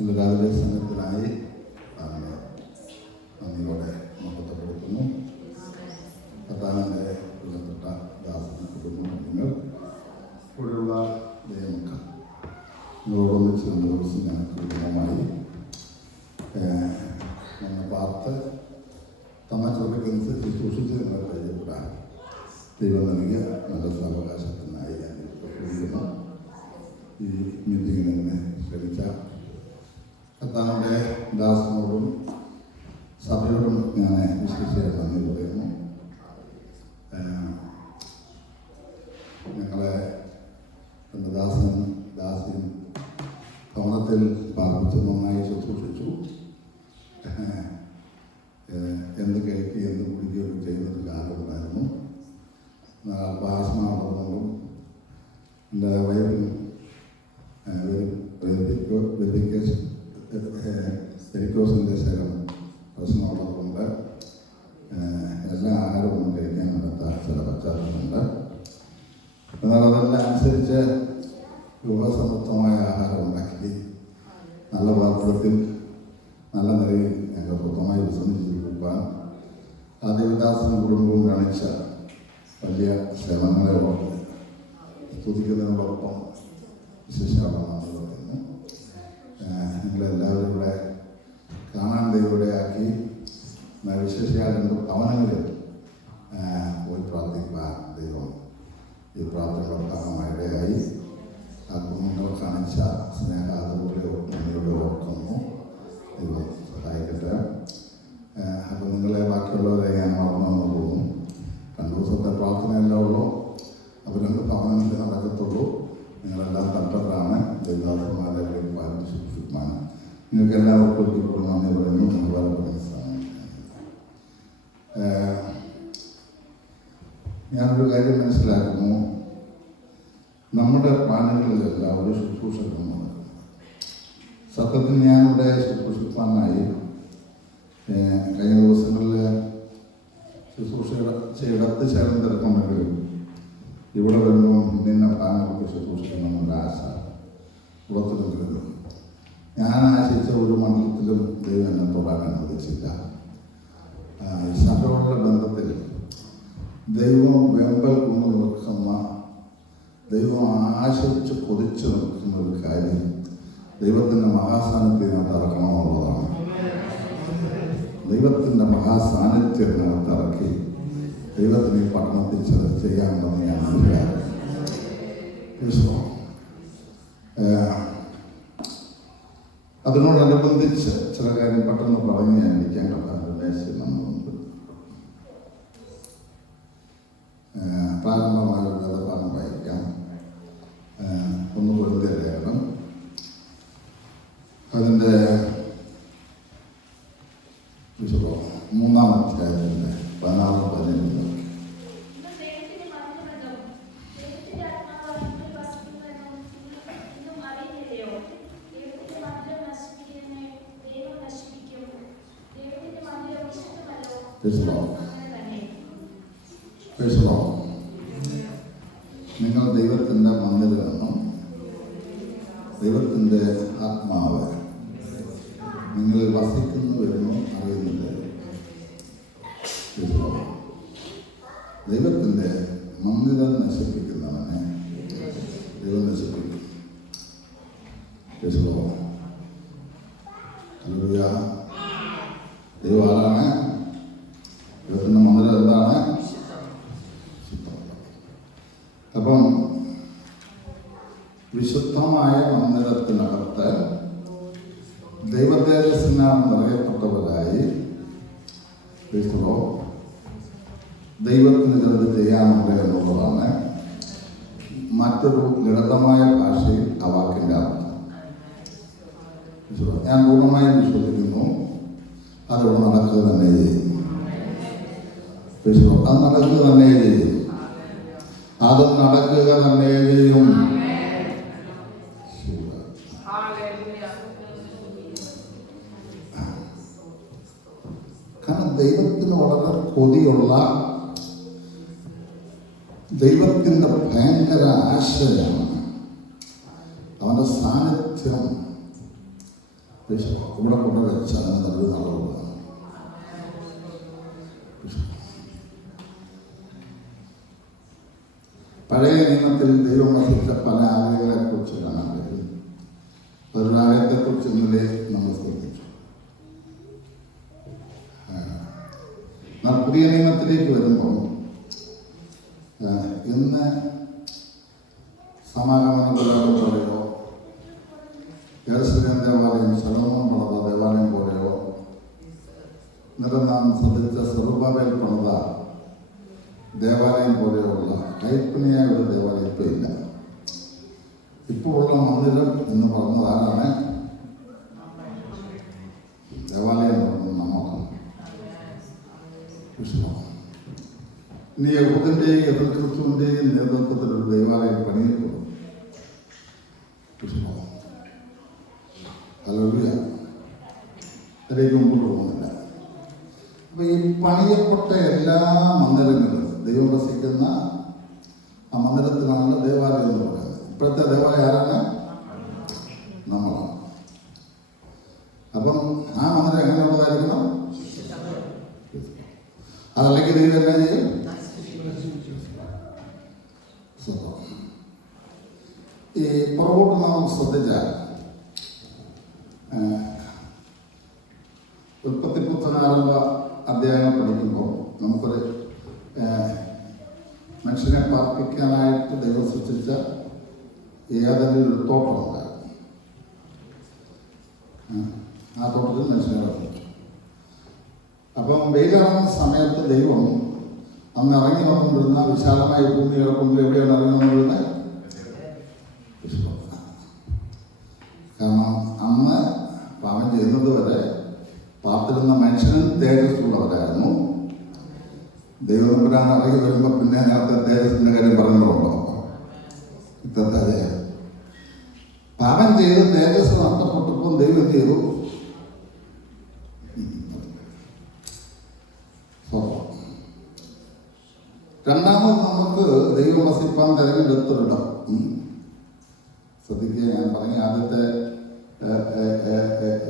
ഇന്ന് രാവിലെ സംഘത്തിനായി അതിനെ നന്ദിയോടെ മഹത്വപ്പെടുത്തുന്നു. കർത്താവിൻ്റെ പ്രിയപ്പെട്ട ദാസന കുടുംബം, നിങ്ങൾ കൂടെയുള്ള ദൈവമക്കൾ നിങ്ങളോടൊന്നിച്ച് രണ്ട് ദിവസം ഞങ്ങൾക്ക് കുടുംബമായി നമ്മെ പാർത്ത് തമ്മച്ചോട്ടയ്ക്കനുസരിച്ച് സൂക്ഷിച്ച് നിങ്ങളെ പരിചയപ്പെടാൻ ദൈവം നൽകിയ നല്ല സാവകാശത്തിനായി ഞാൻ കൂടിയിരുന്നു. ഈ മീറ്റിങ്ങിന് എന്നെ ക്ഷണിച്ച കർത്താവിൻ്റെ ദാസനോടും സഭയോടും ഞാൻ വിശേഷിച്ച് നന്ദി പറയുന്നു. ഞങ്ങളെ എൻ്റെ ദാസിയും ഭവനത്തിൽ പാർപ്പിച്ച് നന്നായി ശുശ്രൂഷിച്ചു. എന്ത് കഴിക്കുകയും എന്ത് കുടിക്കുകയൊക്കെ ചെയ്യുന്നൊരു കാലമുണ്ടായിരുന്നു. ഭാഷണമുള്ളതുകൊണ്ടും എൻ്റെ വൈഫിനും വെരിക്കോസിൻ്റെ ശരം പ്രശ്നമുള്ളതുകൊണ്ട് എല്ലാ ആഹാരവും കഴിക്കാൻ പറ്റാത്ത ചില പശ്ചാത്തലമുണ്ട്. എന്നാൽ അതെല്ലാം അനുസരിച്ച് യുവസമത്വമായ ആഹാരം ഉണ്ടാക്കി നല്ല പാത്രത്തിൽ നല്ല നിലയിൽ ഞങ്ങൾ സ്വന്തമായി വിശ്രമിച്ച് കൊടുക്കാൻ ആ ദേവദാസനും കുടുംബവും കാണിച്ച വലിയ ശ്രമങ്ങളെ സ്തുതിക്കുന്നതിനോടൊപ്പം വിശേഷമാണെന്ന് പറയുന്നു. നിങ്ങളെല്ലാവരും ഇവിടെ കാണാൻ ദൈവവിടെയാക്കി വിശേഷിയായ രണ്ട് ഭവനങ്ങളിൽ പോയി പ്രാർത്ഥിക്കാൻ ദൈവം ഈ പ്രാർത്ഥനയുടെ ഭാഗമായിടയായി ആ കുടുംബങ്ങൾ കാണിച്ച സ്നേഹാദരവുകളെ നന്ദിയോടെ ഓർക്കുന്നു. ദൈവം സഹായിക്കട്ടെ. അപ്പം നിങ്ങളെ ബാക്കിയുള്ളവരെ ഞാൻ മറന്നു പോകുന്നു. 2 ദിവസത്തെ പ്രാർത്ഥനയല്ലേ ഉള്ളൂ. അപ്പോൾ 2 ഭവനങ്ങളിൽ നടക്കത്തുള്ളൂ. നിങ്ങളെല്ലാം തട്ടത്താണ് ദൈവദാസന്മാരെ പാലിച്ച് സൂക്ഷിക്കുവാണ്. നിങ്ങൾക്ക് എല്ലാവർക്കും ഇപ്പോൾ നന്ദി പറയുന്നു. നിങ്ങളെ ഞാനൊരു കാര്യം മനസ്സിലാക്കുന്നു. നമ്മുടെ പ്രാണികളിലെല്ലാം ഒരു ശുശ്രൂഷകമാണ്. സത്യത്തിൽ ഞാനിവിടെ ശുശ്രൂഷിക്കാനായി കഴിഞ്ഞ ദിവസങ്ങളിൽ ശുശ്രൂഷയിടത്ത് ചേർന്ന് തിരക്കുമെങ്കിലും ഇവിടെ വരുമ്പോൾ ഇന്ന പ്രാണികൾക്ക് ശുശ്രൂഷിക്കണമെന്നുള്ള ആശ പുറത്തുനിൽക്കുന്നു. ഞാൻ ആശിച്ച ഒരു മണ്ഡലത്തിലും ദൈവം എന്നെ തൊടാൻ അനുവദിച്ചില്ല. സഭയോടുള്ള ബന്ധത്തിൽ ദൈവം വെമ്പൽ കൊണ്ട് നിൽക്കുന്ന, ദൈവം ആശിച്ച് കൊതിച്ച് നിൽക്കുന്ന ഒരു കാര്യം ദൈവത്തിൻ്റെ മഹാസാന്നിധ്യത്തിനകത്ത് ഇറക്കണമെന്നുള്ളതാണ്. ദൈവത്തിൻ്റെ മഹാസാന്നിധ്യത്തിനകത്ത് ഇറക്കി ദൈവത്തിന് ഈ പഠനത്തിൽ ചെയ്യാമെന്ന് ഞാൻ മനസ്സിലാക്കുന്നു. അതിനോടനുബന്ധിച്ച് ചില കാര്യം പെട്ടെന്ന് പറഞ്ഞ് ഞാൻ ഇരിക്കാൻ കണ്ടാൽ നമ്മളുണ്ട്. പ്രാരംഭമായ ഒരു വേദഭാഗം വായിക്കാം. 1 കൊരിന്ത്യർ ലേഖനം അതിൻ്റെ 3-ാം അധ്യായത്തിൻ്റെ 16-15 നിങ്ങൾ ദൈവത്തിൻ്റെ മന്ദിരമെന്നും ദൈവത്തിൻ്റെ ആത്മാവ് നിങ്ങൾ വസിക്കുന്നുവെന്നും അറിയുന്നില്ല. ദൈവത്തിൻ്റെ മന്ദിരം നശിപ്പിക്കുന്നവനെ ദൈവം നശിപ്പിക്കും. ദൈവം ആരാണ്? ദൈവത്തിൻ്റെ മന്ദിരം എന്താണ്? അപ്പം വിശുദ്ധമായ മന്ദിരത്തിനകത്ത് ദൈവതേജസ്സിനാൽ നിറയപ്പെട്ടവരായി ദൈവത്തിന് ചിലത് ചെയ്യാനുണ്ട് എന്നുള്ളതാണ് മറ്റൊരു ലളിതമായ ഭാഷയിൽ ആ വാക്കിൻ്റെ അർത്ഥം. ഞാൻ പൂർണ്ണമായും വിശ്വസിക്കുന്നു അതോട് നടക്കുക തന്നെ ചെയ്യും. അത് നടക്കുക തന്നെ ചെയ്യും. അത് നടക്കുക തന്നെ ചെയ്യും. കാരണം ദൈവത്തിന് വളരെ കൊതിയുള്ള, ദൈവത്തിൻ്റെ ഭയങ്കര ആശയാണ് അവൻ്റെ സാന്നിധ്യം ഇവിടെ കൊണ്ടുവച്ച അങ്ങനെ നല്ലൊരു നടവുകയാണ്. പഴയ നിയമത്തിൽ ദൈവം വസിച്ച പല ആലയങ്ങളെ കുറിച്ച് കാണാൻ കഴിയും. ഒരു ആലയത്തെക്കുറിച്ച് ഇന്നലെ നമ്മൾ ശ്രദ്ധിച്ചു. എന്നാൽ പുതിയ നിയമത്തിലേക്ക് വരുമ്പോൾ ഇന്ന് സമാഗമന കൂടാതെ പോലെയോ യെരൂശലേം ദേവാലയം ശലോമോൻ പണിത ദേവാലയം പോലെയോ നാം ശ്രദ്ധിച്ച സെറുബ്ബാബേൽ പണിത ദേവാലയം പോലെയുള്ള കൈപ്പണിയായ ഒരു ദേവാലയം ഇപ്പോൾ ഇല്ല. ഇപ്പോൾ ഉള്ള മന്ദിരം എന്ന് പറഞ്ഞത് ആരാണ്? ദേവാലയം എന്ന് പറഞ്ഞത് നമ്മളാണ്. ഇനി യഹൂദന്റെയും എതിർക്രിസ്തുവിന്റെയും നേതൃത്വത്തിൽ ഒരു ദേവാലയം പണിയപ്പെടും. അതിലേക്ക് മുമ്പോട്ട് പോകുന്നില്ല. അപ്പൊ ഈ പണിയപ്പെട്ട എല്ലാ മന്ദിരങ്ങളും ദൈവം വസിക്കുന്ന ആ മന്ദിരത്തിലാണ് ദേവാലയം എന്ന് പറയുന്നത്. ഇപ്പോഴത്തെ ദേവാലയം ആരാണ്? നമ്മളാണ്. അപ്പം ആ മന്ദിരം എങ്ങനെയുള്ളതായിരിക്കണം? അതല്ലെങ്കിൽ ദൈവം എന്നാ ചെയ്യും? ഈ പുറകോട്ട് നാം ശ്രദ്ധിച്ചാൽ ഉൽപ്പത്തി പുസ്തകാരംഭ അധ്യായം പഠിക്കുമ്പോൾ നമുക്കൊരു മനുഷ്യനെ പാർപ്പിക്കാനായിട്ട് ദൈവം സൃഷ്ടിച്ച ഏതെങ്കിലും ഒരു തോട്ടമുണ്ടായിരുന്നു. ആ തോട്ടത്തിൽ മനുഷ്യനെ വർദ്ധിച്ചു. അപ്പം വെയിലിറങ്ങുന്ന സമയത്ത് ദൈവം അന്ന് ഇറങ്ങി വന്നുകൊണ്ടിരുന്ന വിശാലമായ ഭൂമി കിടക്കുമ്പോൾ എവിടെയാണ് ഇറങ്ങി വന്നുകൊണ്ടിരുന്നത്? കാരണം അന്ന് പാപം ചെയ്യുന്നത് വരെ പാർത്തിരുന്ന മനുഷ്യനും തേജസ്സുള്ളവരായിരുന്നു. ദൈവതമ്പുരാൻ ഇറങ്ങി വരുമ്പോൾ പിന്നെ നേരത്തെ തേജസ്സിന്റെ കാര്യം പറഞ്ഞിട്ടുണ്ടോ? ഇത്തത്തെ പാപം ചെയ്ത് തേജസ് നഷ്ടപ്പെട്ടപ്പോൾ ദൈവം ചെയ്തു രണ്ടാമത് നമുക്ക് ദൈവം വസിപ്പാൻ തിരഞ്ഞെടുത്തിടാം. ശ്രദ്ധിക്കുക, ഞാൻ പറഞ്ഞ ആദ്യത്തെ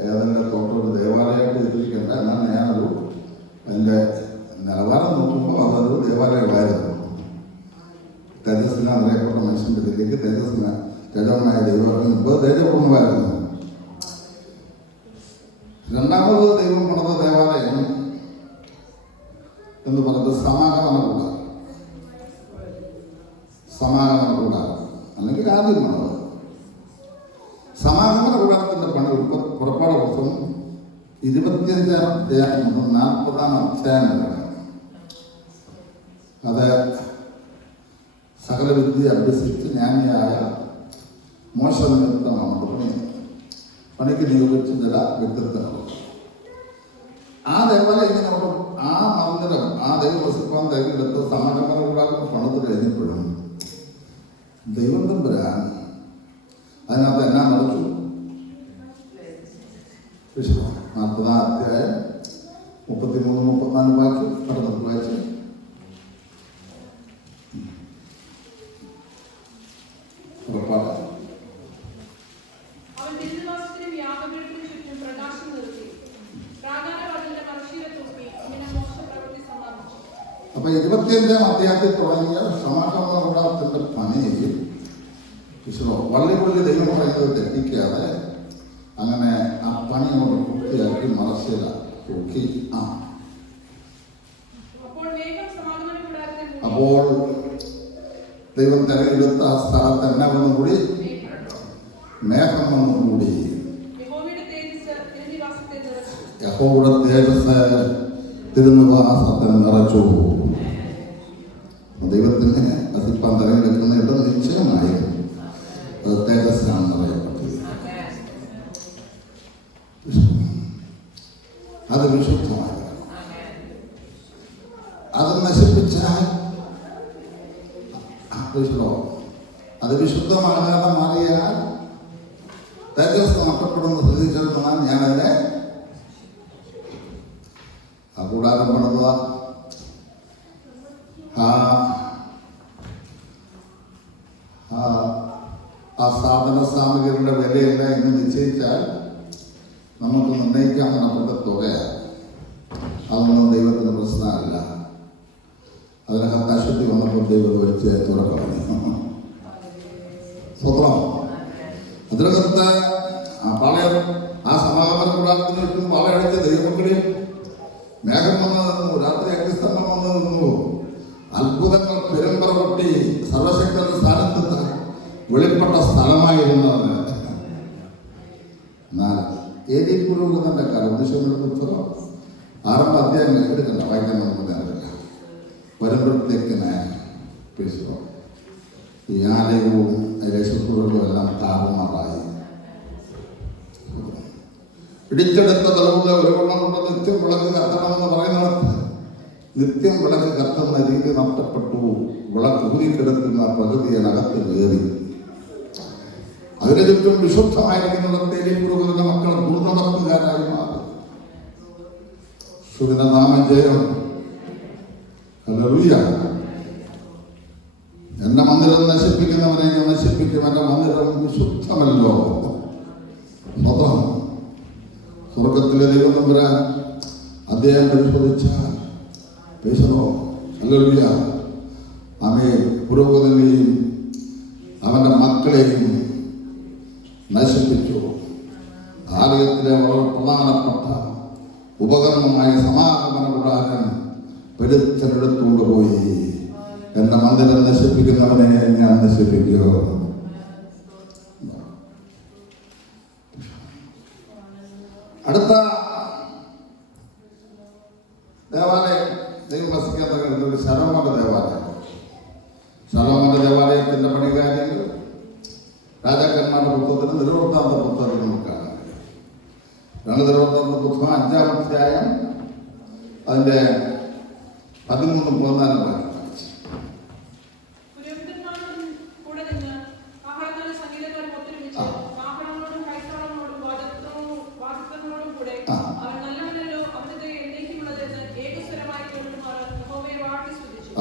ഏതെങ്കിലും തോട്ടം ഒരു ദേവാലയമായിട്ട് എത്തിരിക്കേണ്ട. എന്നാൽ ഞാനൊരു അതിൻ്റെ നിലവാരം നോക്കുമ്പോൾ അതൊരു ദേവാലയമായിരുന്നു. തേജസ്സിനെ അറിയപ്പെട്ട മനുഷ്യൻ്റെ ഇതിലേക്ക് തേജസ്സിന് തേജവനായ ദൈവം ഇപ്പോൾ തേജപൂർണ്ണമായിരുന്നു. രണ്ടാമത് ദൈവം പണിത ദേവാലയം എന്ന് പറയുന്നത് സമാഗമന കൂടാരം അല്ലെങ്കിൽ ആദ്യം പണിത് സമാഗമന കൂടാരത്തിൻ്റെ പണി പുറപ്പാട് പുസ്തകം 25-ാം അധ്യായം മുതൽ 40-ാം അധ്യായം വരെയാണ്. അത് സകല വിദ്യ അഭ്യസിച്ച് ജ്ഞാനിയായ മോശ നിമിത്തമാണ് പണിക്ക് നിയോഗിച്ച ചില വ്യക്തിത്വങ്ങൾ. ആ ദേവാലയം ഇങ്ങനെ ആ മന്ദിരം ആ ദൈവം വസിപ്പാൻ തിരഞ്ഞെടുത്ത് സമാഗമന കൂടാരം പണിത് കഴിഞ്ഞപ്പോഴും ദൈവം തമ്പുരാൻ അതിനകത്ത് എന്നാ നടച്ചു? 40-ാം അധ്യായം 33-34 വാക്യം കടന്നു വായിച്ചു. പുറപ്പാട് അപ്പൊ 25-ാം അധ്യായത്തിൽ തുടങ്ങിയ സമാഗമന കൂടാരത്തിന്റെ പണിയിൽ വള്ളിപുള്ളി ദൈവം പറയുന്നത് തെറ്റിക്കാതെ അങ്ങനെ ആ പണിയോട് പൂർത്തിയാക്കി മറശ്ശില തൂക്കി. അപ്പോൾ ദൈവം തെരഞ്ഞെടുത്ത ആ സ്ഥലത്ത് എന്നെ വന്നുകൂടി മേഘം വന്നുകൂടി യഹോവയുടെ തേജസ് തിരുനിവാസത്തിന് നിറച്ചു. ദൈവത്തിന് വസിപ്പാൻ തിരഞ്ഞെടുക്കുന്ന ഇടം നിശ്ചയമായി അത് തേജസ്സാണെന്ന് പറയപ്പെട്ടത്. അത് വിശുദ്ധമായി. അത് നശിപ്പിച്ചാൽ അത് വിശുദ്ധമാകാതെ മാറിയാൽ തേജസ് നഷ്ടപ്പെടുന്ന ശ്രദ്ധിച്ചെടുത്താൽ ഞാനതിനെ കൂടാരം പണിത ആ സാധന സാമഗ്രികളുടെ വിലയല്ല എന്ന് നിശ്ചയിച്ചാൽ നമുക്ക് നിർണ്ണയിക്കാൻ നടപ്പെട്ട തുകയാണ്. അതൊന്നും ദൈവത്തിൻ്റെ പ്രശ്നമല്ല. അതിനകത്ത് അശുദ്ധി വന്നപ്പോൾ ദൈവം വെച്ച് തുറക്കളഞ്ഞു. സ്വത്രം അതിനകത്ത് പാളയം ആ സമാഗമന കൂടാരത്തിന് ചുറ്റും പാളയടിച്ച ദൈവമക്കളിൽ മേഘം വന്ന് നിന്നു, രാത്രി അഗ്നിസ്തംഭം വന്ന് നിന്നു, അത്ഭുതങ്ങൾ പെരുമ്പറ പൊട്ടി സർവശക്തന്റെ സ്ഥാനത്ത് വെളിപ്പെട്ട സ്ഥലമായിരുന്നത്. എന്നാൽ ഏതി പുരോഹിതന്റെ കാലം ഉദ്ദേശങ്ങളുടെ പുസ്തകം 6-ാം അധ്യായം എടുക്കണ്ട, വായിക്കാൻ നമുക്ക് നേരമില്ല. വരുമ്പോഴത്തേക്കിന് ഈ ആലയവും അതിലെ ശുശ്രൂഷകളും എല്ലാം താറുമാറായി. പിടിച്ചെടുത്ത തലമുള്ള ഒരു കൊള്ളം കൊണ്ട് നിത്യം വിളക്ക് കത്തണമെന്ന് പറയുന്നത് നിത്യം വിളക്ക് കത്തുന്ന രീതി നഷ്ടപ്പെട്ടു. വിളക്ക് ഊതിക്കെടുക്കുന്ന പ്രകൃതിയനകത്ത് കയറി. അതിന് ചുറ്റും വിശുദ്ധമായിരിക്കുന്നിടത്തേലി പുരോഹിതന്റെ മക്കൾ ദുർനടപ്പുകാരായി മാറി. നാമം ജയം. ഹല്ലേലൂയ. എന്റെ മന്ദിരം നശിപ്പിക്കുന്നവനെ ഞാൻ നശിപ്പിക്കും. എന്റെ മന്ദിരം വിശുദ്ധമല്ലോ. സ്വതം സ്വർഗത്തിലെ ദൈവം തമ്പുരാൻ അദ്ദേഹം പരിശോധിച്ചാൽ ഹല്ലേലൂയ അവയെ പുരോഹിതനെയും അവന്റെ മക്കളെയും നശിപ്പിച്ചു. ആലയത്തിലെ വളരെ പ്രധാനപ്പെട്ട ഉപകരണമായ സമാഗമന കൂടാരം പെരുത്തെടുത്തുകൊണ്ട് പോയി. എന്റെ മന്ദിരം നശിപ്പിക്കുന്നവനെ ഞാൻ നശിപ്പിക്കുമോ? അടുത്ത ദേവാലയം ദൈവം വസിക്കാൻ ഒരു ശലോമോന്റെ ദേവാലയം. ശലോമോന്റെ ദേവാലയത്തിന്റെ പണികാര്യങ്ങൾ രാജാക്കന്മാരുടെ പുസ്തകത്തിന് നിലവൃത്താന്ത പുസ്തകത്തിൽ നമുക്ക് കാണാൻ കഴിയും. 2 നിലവൃത്താന്ത പുസ്തകം 5-ാം അധ്യായം അതിന്റെ 13-14 വാക്യം.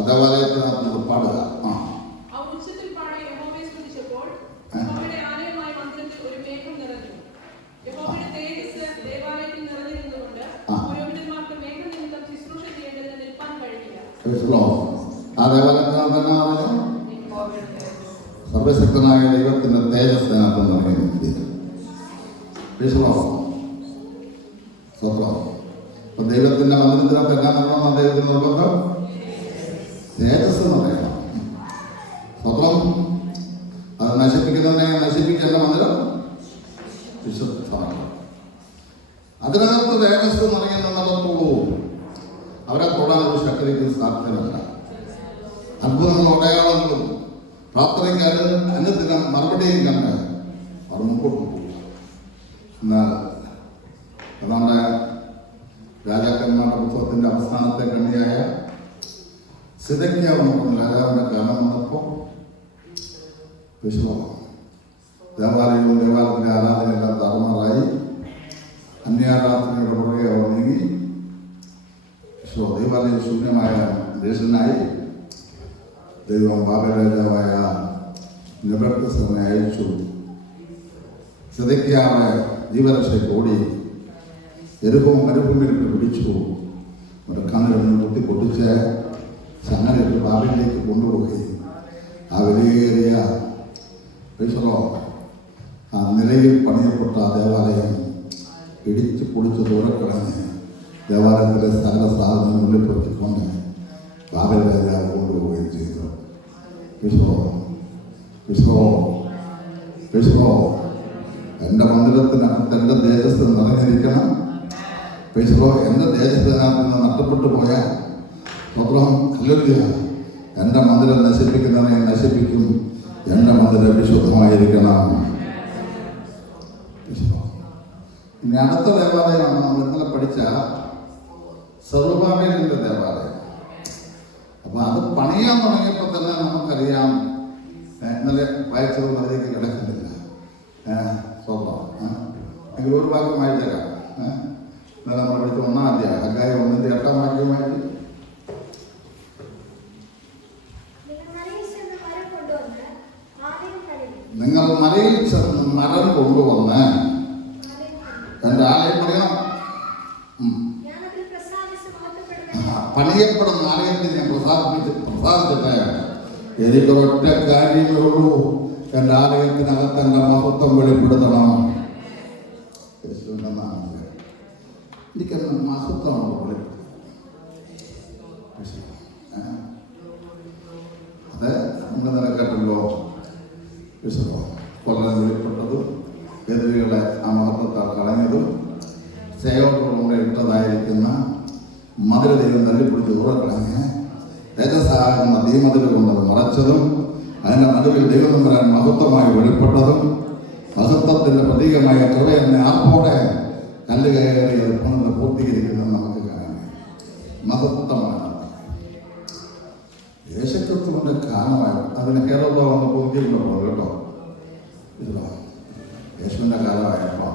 ദേവാലയത്തിനകത്ത് പാടുക. ആ ദേവാലയത്തിനകത്ത് സർവശക്തനായ ദൈവത്തിന്റെ തേജസ്സിനകത്ത് നിറഞ്ഞു. ദൈവത്തിന്റെ മന്ദിരത്തിനകത്ത് എല്ലാം നടന്ന ദൈവത്തിന് നിർബന്ധം തേജസ് എന്ന് പറയണം. സ്വതം അത് നശിപ്പിക്കുന്നതിനെ നശിപ്പിക്കേണ്ട മന്ദിരം വിശുദ്ധമാണ്. അതിനകത്ത് തേജസ് നിറയുന്നിടത്തോളൂ അവരെ തൊടാൻ ഒരു ശക്തിക്ക് സാധ്യമല്ല. അത്ഭുതങ്ങളും അടയാളങ്ങളും പ്രാർത്ഥനയ്ക്ക് അനുദിനം മറുപടിയും കണ്ട് അവർ മുമ്പോട്ട് പോകും. എന്നാൽ നമ്മുടെ രാജാക്കന്മാരുടെ പുസ്തകത്തിന്റെ അവസാനത്തെ കണ്ണിയായ സിദെക്കീയാവ് രാജാവിന്റെ കാലം വന്നപ്പോൾ ദേവാലയവും ദേവാലയത്തിലെ ആരാധനയെല്ലാം താറുമാറായി. അന്യാരാധനയുടെ പുറകെ അവർ നീങ്ങി. ദേവാലയം ശൂന്യമായ ദേശനായി. ദൈവം ബാബേൽ രാജാവായ നെബൂഖദ്നേസറിനെ അയച്ചു. സിദെക്കീയാവ് ജീവരക്ഷയ്ക്ക് ഓടി എരുപ്പും മരുഭൂമിയിലിട്ട് പിടിച്ചു. അവരുടെ കണ്ണിലൊന്ന് കുത്തി പൊട്ടിച്ച് ചങ്ങലയിട്ട് ബാബേലിലേക്ക് കൊണ്ടുപോയി. ആ വിലയേറിയ ആ നിലയിൽ പണിയപ്പെട്ട ദേവാലയം ഇടിച്ച് പൊളിച്ച് ദൂരക്കളഞ്ഞ് ദേവാലയത്തിലെ സകല സാധനങ്ങൾ ഉള്ളിപ്പെടുത്തിക്കൊണ്ട് ബാബേൽ രാജാവ് കൊണ്ടുപോവുകയും ചെയ്തു. എൻ്റെ മന്ദിരത്തിനകത്ത് എൻ്റെ ദേശത്ത് നിറഞ്ഞിരിക്കണം. എൻ്റെ ദേശത്തിനകത്ത് നിന്ന് നഷ്ടപ്പെട്ടു പോയാൽ സ്വത്രം ഹല്ലേലൂയ. എൻ്റെ മന്ദിരം നശിപ്പിക്കുന്നവനെ നശിപ്പിക്കും. എൻ്റെ മന്ദിരം വിശുദ്ധമായിരിക്കണം. ഇനി അടുത്ത ദേവാലയമാണ് നമ്മൾ ഇന്നലെ പഠിച്ച സെറുബ്ബാബേലിന്റെ ദേവാലയം. അപ്പൊ അത് പണിയാൻ തുടങ്ങിയപ്പോൾ തന്നെ നമുക്കറിയാം. ഇന്നലെ വായിച്ചത് അതിലേക്ക് കിടക്കുന്നില്ല. സ്വന്തം എങ്കിൽ ഒരു ഭാഗം വായിച്ചേക്കാം. ഇന്നലെ നമ്മൾ പഠിച്ച 1-ാം അധ്യായം ഹഗ്ഗായി 1-ന്റെ 8-ാം വാക്യമായിട്ട് നിങ്ങൾ മലയിൽ ചെന്ന് മരം കൊണ്ടുവന്ന് എൻ്റെ ആലയം പണിയണം. പണിയപ്പെടുന്ന ആലയത്തിൽ ഞാൻ പ്രസാദിച്ചിട്ട് എനിക്കൊരൊറ്റ കാര്യമേ ഉള്ളൂ, എൻ്റെ ആലയത്തിനകത്ത് എൻ്റെ മഹത്വം വെളിപ്പെടുത്തണം. എനിക്കെന്നെ മഹത്വമാണ് വെളിപ്പെടുത്തുന്നത്. അത് നിങ്ങൾ നിലക്കെട്ടല്ലോ കൊല്ലം വെളിപ്പെട്ടതും എതിരികളെ ആ മഹത്വത്താൽ കളഞ്ഞതും സേവനത്തോടുകൂടെ ഇട്ടതായിരിക്കുന്ന മതിൽ ദൈവം തല്ലിപ്പിടിച്ച് ഉറക്കളഞ്ഞ് തേജസ്സാകുന്ന തീമതിൽ കൊണ്ടത് മറച്ചതും അതിൻ്റെ നടുവിൽ ദൈവം തമ്പുരാൻ മഹത്വമായി വെളിപ്പെട്ടതും മഹത്വത്തിൻ്റെ പ്രതീകമായ കൃപയെന്നെ ആർപ്പോടെ കല്ല് കയറി പണിത് പൂർത്തീകരിക്കുന്നത് നമുക്ക് കാണാൻ മഹത്വമാണ്. യേശുക്രിസ്തുവിൻ്റെ കാലമായി അതിന് കേരള വന്ന് പൂർത്തിയില്ലോ കേട്ടോ. ഇതോ യേശുവിൻ്റെ കാലമായപ്പോൾ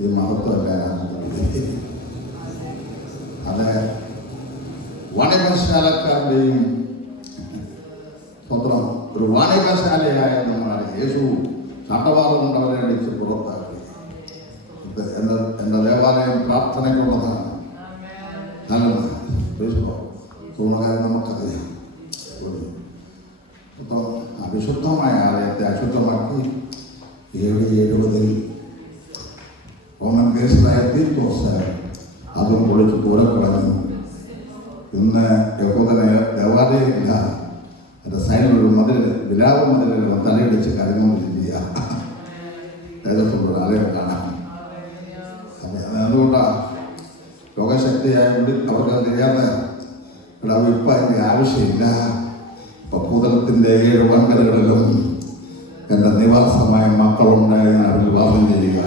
ഈ മഹത്വമല്ല അത് വാണിഭശാലക്കാരുടെയും സ്വന്തം ഒരു വാണിഭശാലയായ നമ്മളാണ്. യേശു ചാട്ടവാറ് കൊണ്ട് അവരെ അടിച്ച് പുറത്താക്കി. എൻ്റെ ദേവാലയം പ്രാർത്ഥനയ്ക്കുള്ളതാണ്. കാര്യം നമുക്കറിയാം. അപ്പോൾ അവിശുദ്ധമായ ആലയത്തെ അശുദ്ധമാക്കി AD 70 റോമൻ കേസിലായ തീർത്തോസ് അതും പൊളിച്ച് പൂരക്കളഞ്ഞു. ഇന്ന് യഹൂദനെ ദേവാലയമില്ല, എൻ്റെ സൈഡിലൊരു മതിൽ വിലാപ മതിലുകൾ തലയിടിച്ച് കരഞ്ഞുകൊണ്ടിരിക്കുക. തേജസ്സുള്ള ആലയം കാണാൻ അതുകൊണ്ടാണ് ലോകശക്തിയായതുകൊണ്ട് അവർക്ക് അറിയാതെ ഇപ്പം അതിൻ്റെ ആവശ്യമില്ല. ഇപ്പം ഭൂതലത്തിൻ്റെ 7 വൻകരകളിലും എൻ്റെ നിവാസമായ മക്കളുണ്ടായി അതിൽ വാസം ചെയ്യുക.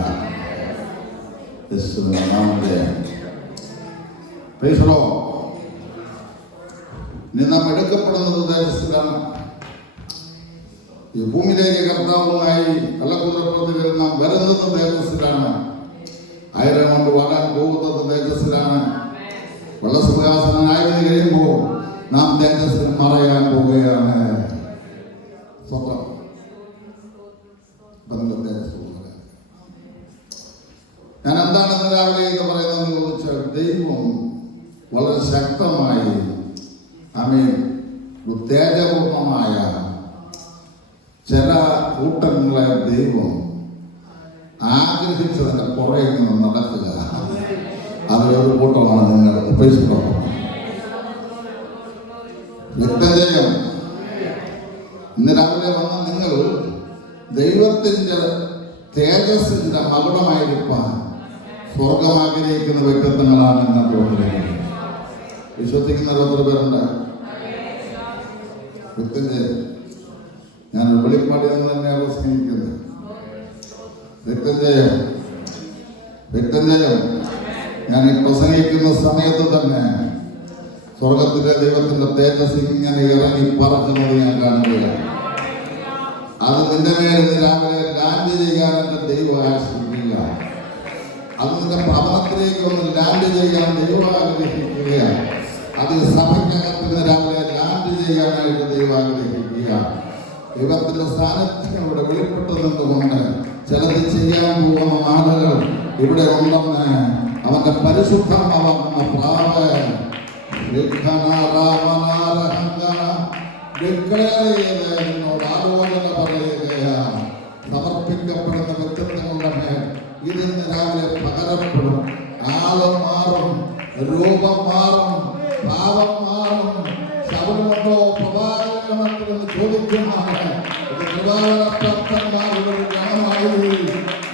ഇനി നാം എടുക്കപ്പെടുന്നത് ദേശത്തിലാണ്. ഈ ഭൂമിയിലേക്ക് കർത്താവുമായി കള്ളക്കുണ്ടപ്രതികൾ നാം വരുന്നത് ദേശത്തിലാണ്. 1000 കൊണ്ട് വരാൻ പോകുന്നത് ദേശത്തിലാണ്. വെള്ളസിംഹാസനായി കഴിയുമ്പോൾ നാം തേജസ്സിൽ മറയാൻ പോവുകയാണ്. സ്വന്തം ഞാൻ എന്താണെന്ന് രാവിലെ എന്ന് പറയുന്നത് ചോദിച്ചാൽ ദൈവം വളരെ ശക്തമായി ഉത്തേജപൂർണമായ ചില കൂട്ടങ്ങളെ ദൈവം ആഗ്രഹിച്ചതിന്റെ പുറകെ നിന്ന് നടക്കുക. അതിലൊരു കൂട്ടമാണ് നിങ്ങൾ വ്യക്തജയം. ഇന്ന് രാവിലെ വന്ന നിങ്ങൾ ദൈവത്തിൻ്റെ തേജസ്സിന്റെ മകുടമായിരിക്കാൻ സ്വർഗം ആഗ്രഹിക്കുന്ന വ്യക്തിത്വങ്ങളാണ് എന്നെ തോന്നുന്നത്. വിശ്വസിക്കുന്ന എത്ര പേരുണ്ട്? വ്യക്തജയം. ഞാൻ വെളിപ്പാടി എന്ന് തന്നെയാണ് സ്നേഹിക്കുന്നത്. വ്യക്തജയം, വ്യക്തജയം. ഞാൻ ഈ പ്രസംഗിക്കുന്ന സമയത്ത് തന്നെ സ്വർഗത്തിലെ ദൈവത്തിന്റെ തേജസ് ഇങ്ങനെ ഇറങ്ങി പറക്കുന്നത് ഞാൻ കാണുകയാണ്. അത് നിന്റെ മേൽ രാവിലെ ലാൻഡ് ചെയ്യാൻ എന്റെ ദൈവം ആശ്രയിക്കുക. അത് നിന്റെ ഭവനത്തിലേക്ക് ഒന്ന് ലാൻഡ് ചെയ്യാൻ ദൈവം ആഗ്രഹിക്കുകയാണ്. അത് സഭയ്ക്കകത്ത് രാവിലെ ലാൻഡ് ചെയ്യാനായിട്ട് ദൈവം ആഗ്രഹിക്കുക. ദൈവത്തിന്റെ സാന്നിധ്യം ഇവിടെ വെളിപ്പെട്ടു നിന്നുകൊണ്ട് ചിലത് ചെയ്യാൻ പോകുന്ന ആളുകൾ ഇവിടെ ഉണ്ടെന്ന് അവന്റെ പരിശുദ്ധമാവുന്ന പ്രാവ് എന്നോട് ആലോചന പറയുകയാണ്. സമർപ്പിക്കപ്പെടുന്ന വ്യക്തിത്വങ്ങളുടെ മേൽ ഇതിന് രാവിലെ പകരപ്പെടും. ആള് മാറും, രൂപം മാറും, ഭാവം മാറും. ശബരിമലോ പ്രഭാകരണമെന്ന് ചോദിക്കുന്നതാണ്. ഇത് പ്രഭാകരപ്രാപ്തന്മാരുടെ ഗണമായി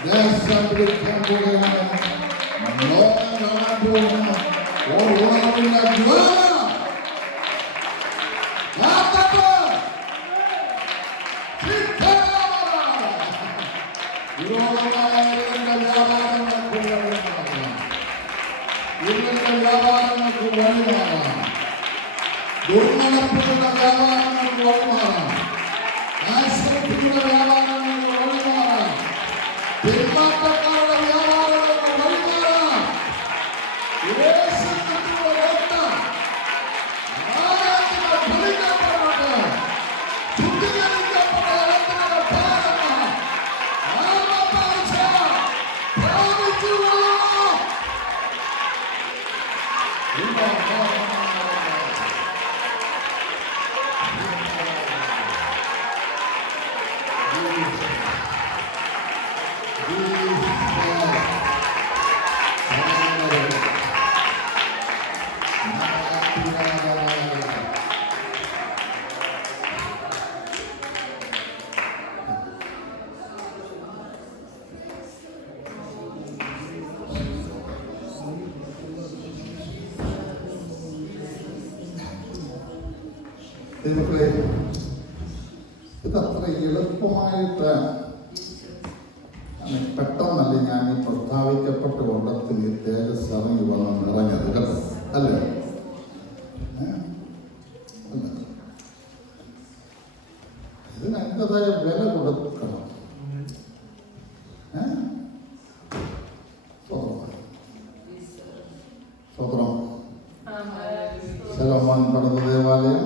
ദേശം പിടിക്കാൻ പോവുകയാണ്. ലോകം കാണാൻ പോകുന്ന വ്യാപാരങ്ങൾക്ക് വഴിമാറാം. ദുർനടപ്പുള്ള വ്യാപാരങ്ങൾക്ക് വഴിമാറാം. ആശ്രയിക്കുന്ന വ്യാപാരങ്ങൾക്ക് വഴിമാറാം. പെരുമാറ്റക്കാരുടെ വ്യാപാരങ്ങൾക്ക് വഴിമാറാം. ശുദ്ധീകരിക്കപ്പെട്ട ദൈവങ്ങളെ, ഇതത്ര എളുപ്പമായിട്ട് പെട്ടെന്നല്ല ഞാൻ ഈ പ്രസ്താവിക്കപ്പെട്ട ഓട്ടത്തിൽ ഈ തേജസ് ഇറങ്ങി വന്ന് നിറഞ്ഞത് കേട്ടോ, അല്ലേ? ഇതിന് അതിൻ്റെതായ വില കൊടുക്കണം. സ്വതന്ത്രം ശലോമോൻ പണിത ദേവാലയം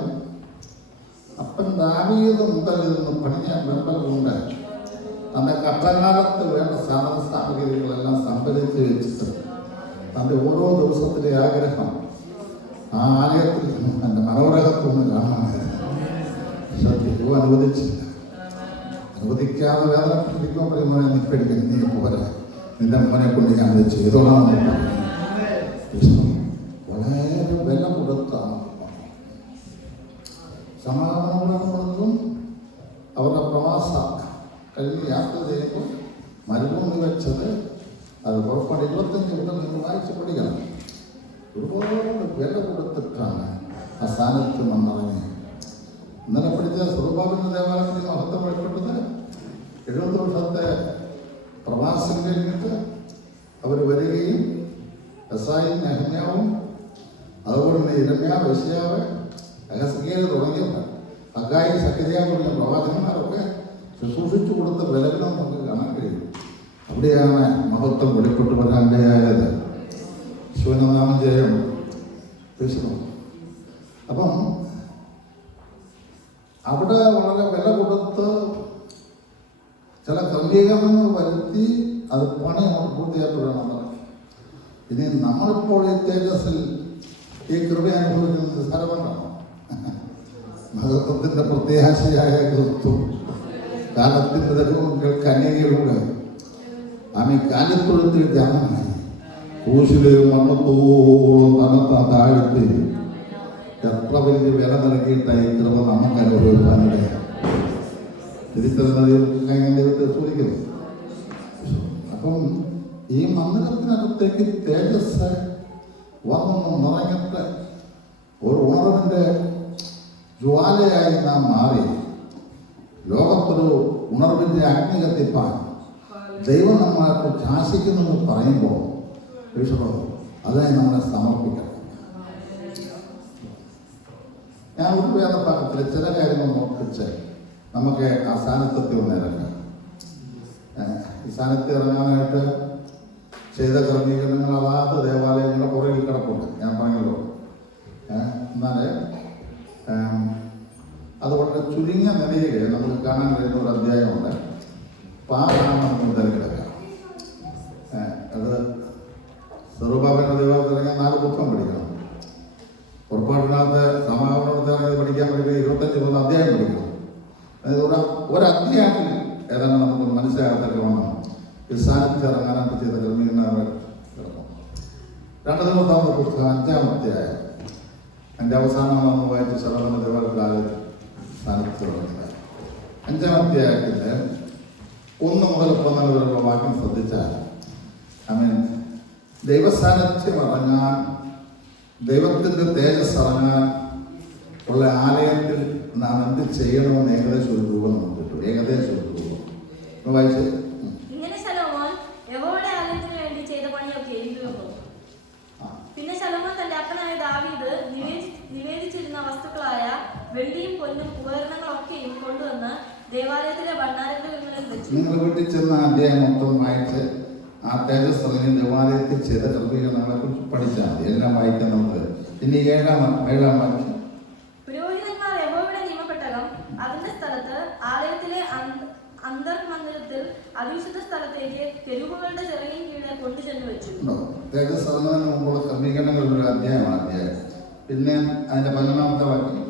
അപ്പൻ ദാവീദ് മുതൽ നിന്ന് പണിയാൻ വെമ്പലുണ്ട്. തൻ്റെ കഷ്ടകാലത്ത് വേണ്ട സാധന സാമഗ്രികളെല്ലാം സംഭരിച്ച് വെച്ചിട്ട് തൻ്റെ ഓരോ ദിവസത്തിലെ ആഗ്രഹം ആ ആലയത്തിൽ തൻ്റെ മനോരകത്തൊന്ന് കാണാനായിരുന്നു. ശ്രദ്ധിക്കുക, അനുവദിച്ചില്ല. അനുവദിക്കാതെ വേദനപ്പെട്ടിരിക്കുമ്പോൾ പറയുമ്പോൾ നിൽപ്പടിക്കുന്നു, നീ പോരാ, നിന്റെ മോനെ കൊണ്ട് ഞാൻ അത് ചെയ്തോളാം. വളരെ വില കൊടുത്താണ് സമാധാനമുള്ളതും അവരുടെ പ്രവാസ കഴിഞ്ഞ് യാത്ര ചെയ്യുമ്പോൾ മരുഭൂമി വെച്ചത് അത് പുറപ്പാട് 25 മുതൽ നിങ്ങൾ വായിച്ച് പഠിക്കണം. ഒരുപാട് വില കൊടുത്തിട്ടാണ് ആ സ്ഥാനത്ത് വന്നിറങ്ങി. ഇന്നലെ പഠിച്ച സുറുബാബിൻ്റെ ദേവാലയത്തിൽ മഹത്വം വെളിപ്പെട്ടത് 70 വർഷത്തെ പ്രവാസം കഴിഞ്ഞിട്ട് അവർ വരികയും എസായും നെഹമ്യാവും അതുപോലെ തന്നെ ഇരമ്യാവ്, യെശയ്യാവ്, അഹസ്കേൽ തുടങ്ങിയ ഹഗ്ഗായി, സക്കറിയ തുടങ്ങിയ പ്രവാചകന്മാരൊക്കെ ശുശ്രൂഷിച്ചു കൊടുത്ത വിലകളും നമുക്ക് കാണാൻ കഴിയും. അവിടെയാണ് മഹത്വം വെളിപ്പെട്ടു വരാനിടയായത്. ശിവനാമം ജയം. അപ്പം അവിടെ വളരെ വില കൊടുത്ത് ചില ക്രമീകരണങ്ങൾ വരുത്തി അത് പണി പൂർത്തിയാക്കപ്പെടണം. ഇനി നമ്മളിപ്പോൾ ഈ തേജസ്സിൽ ഈ കൃപ അനുഭവിക്കുന്നത് നിസ്സാരമല്ലാണോ? മഹത്വത്തിൻ്റെ പ്രത്യാശയായ ക്രിസ്തു കാലത്തിൻ്റെ ദൈവങ്ങൾ കന്യകയിലൂടെ ആമി കാലത്തൊഴുത്തിൽ ധ്യാനമായി കൂശിലെയും മണ്ണത്തോളം തനത്ത താഴ്ത്തി എത്ര വലിയ വില നൽകിയിട്ടായി കൃപ നമുക്ക് അനുഭവിക്കാനിടയാണ്. തിരിച്ചറിയുന്ന ദൈവത്തെ ചോദിക്കുന്നു. അപ്പം ഈ മന്ദിരത്തിനകത്തേക്ക് തേജസ് വന്നൊന്നും നിറഞ്ഞിട്ട് ഒരു ഉണർവിൻ്റെ ജ്വാലയായി നാം മാറി ലോകത്തൊരു ഉണർവിൻ്റെ അഗ്നി കത്തിപ്പാൻ ദൈവം നമ്മളെക്കുറിച്ച് ആശിക്കുന്നെന്ന് പറയുമ്പോൾ അതിനെ നമ്മളെ സമർപ്പിക്കണം. ഞാൻ ഒരു വേദഭാഗത്തിൽ ചില കാര്യങ്ങൾ നോക്കിച്ച് നമുക്ക് ആ സ്ഥാനത്തെത്തി വന്നിറങ്ങാം. ഈ സ്ഥാനത്ത് ഇറങ്ങാനായിട്ട് ചെയ്ത ക്രമീകരണങ്ങൾ അതാത് ദേവാലയങ്ങളുടെ പുറകിൽ കിടപ്പുണ്ട്. ഞാൻ പറഞ്ഞല്ലോ. എന്നാൽ അത് വളരെ ചുരുങ്ങിയ നിലയിൽ നമുക്ക് കാണാൻ കഴിയുന്ന ഒരു അധ്യായമുണ്ട്. പാറാണ് മുതൽ കിടക്കുക. അത് സെറുബാബേലിന്റെ ദേവാലയത്തിൽ ഇറങ്ങിയ 4 പുസ്തകം പഠിക്കണം. പുറപ്പാടിനകത്ത് സമാപനത്തിൽ പഠിക്കാൻ പഠിക്കുക 25 അധ്യായം പഠിക്കണം. അതായത് ഒരധ്യായത്തിൽ ഏതാണ്ട് നമുക്ക് മനസ്സിലാകത്തൊക്കെ വേണം ഈ സ്ഥാനത്ത് ഇറങ്ങാനായിട്ട് ചെയ്ത ക്രമീകരണങ്ങൾ കിടക്കും. 2 ദിവസത്തെ പുസ്തകം 5-ാം അധ്യായം. എൻ്റെ അവസാനമാണെന്ന് വായിച്ച ശലോമോന്റെ ദേവാലയത്തിൽ സ്ഥാനത്ത് തുടങ്ങുന്നത് 5-ാം അധ്യായത്തിൻ്റെ 1 മുതൽ 14 വരെയുള്ള വാക്യം ശ്രദ്ധിച്ചാൽ ദൈവസാന്നിധ്യം ഇറങ്ങാൻ, ദൈവത്തിൻ്റെ തേജസ് ഇറങ്ങാൻ ഉള്ള ആലയത്തിൽ നാം എന്ത് ചെയ്യണമെന്ന് ഏകദേശം ഒരു രൂപം നമുക്ക് കിട്ടും. ഏകദേശം ഒരു രൂപം വായിച്ച്. ഇങ്ങനെ ശലോമോൻ യഹോവയുടെ ആലയത്തിന് വേണ്ടി ചെയ്ത പണിയൊക്കെ തീർന്നു. പിന്നെ ശലോമോൻ തന്റെ അപ്പനായ ദാവീദ് നിവേദിച്ചിരുന്ന വസ്തുക്കളായ വെള്ളിയും പൊന്നും ഉപകരണങ്ങളൊക്കെയും കൊണ്ടുവന്ന് ദേവാലയത്തിലെ ഭണ്ഡാരങ്ങളിൽ വെച്ചു. നിങ്ങൾ വീട്ടിൽ ചെന്ന അധ്യായം മൊത്തം വായിച്ച് ആ തേജസ് ഇറങ്ങി ദേവാലയത്തിൽ ചെയ്ത ക്രമീകരണങ്ങളെ കുറിച്ച് പഠിച്ചാൽ മതി. എല്ലാം വായിക്കാൻ നമുക്ക്. ഇനി 7-ാം വാക്യം. പുരോഹിതന്മാർ യഹോവയുടെ നിയമപ്പെട്ടകം അതിന്റെ സ്ഥലത്ത് ആലയത്തിലെ അന്തർമന്ദിരത്തിൽ അവിശുദ്ധ സ്ഥലത്തേക്ക് കെരൂബുകളുടെ ചിറകിൻ കീഴെ കൊണ്ടുചെന്ന് വെച്ചു. തേജസ്സറിന് മുമ്പുള്ള ക്രമീകരണങ്ങളുടെ ഒരു അധ്യായമാണ്. പിന്നെ അതിന്റെ 11-ാമത്തെ വാക്യം,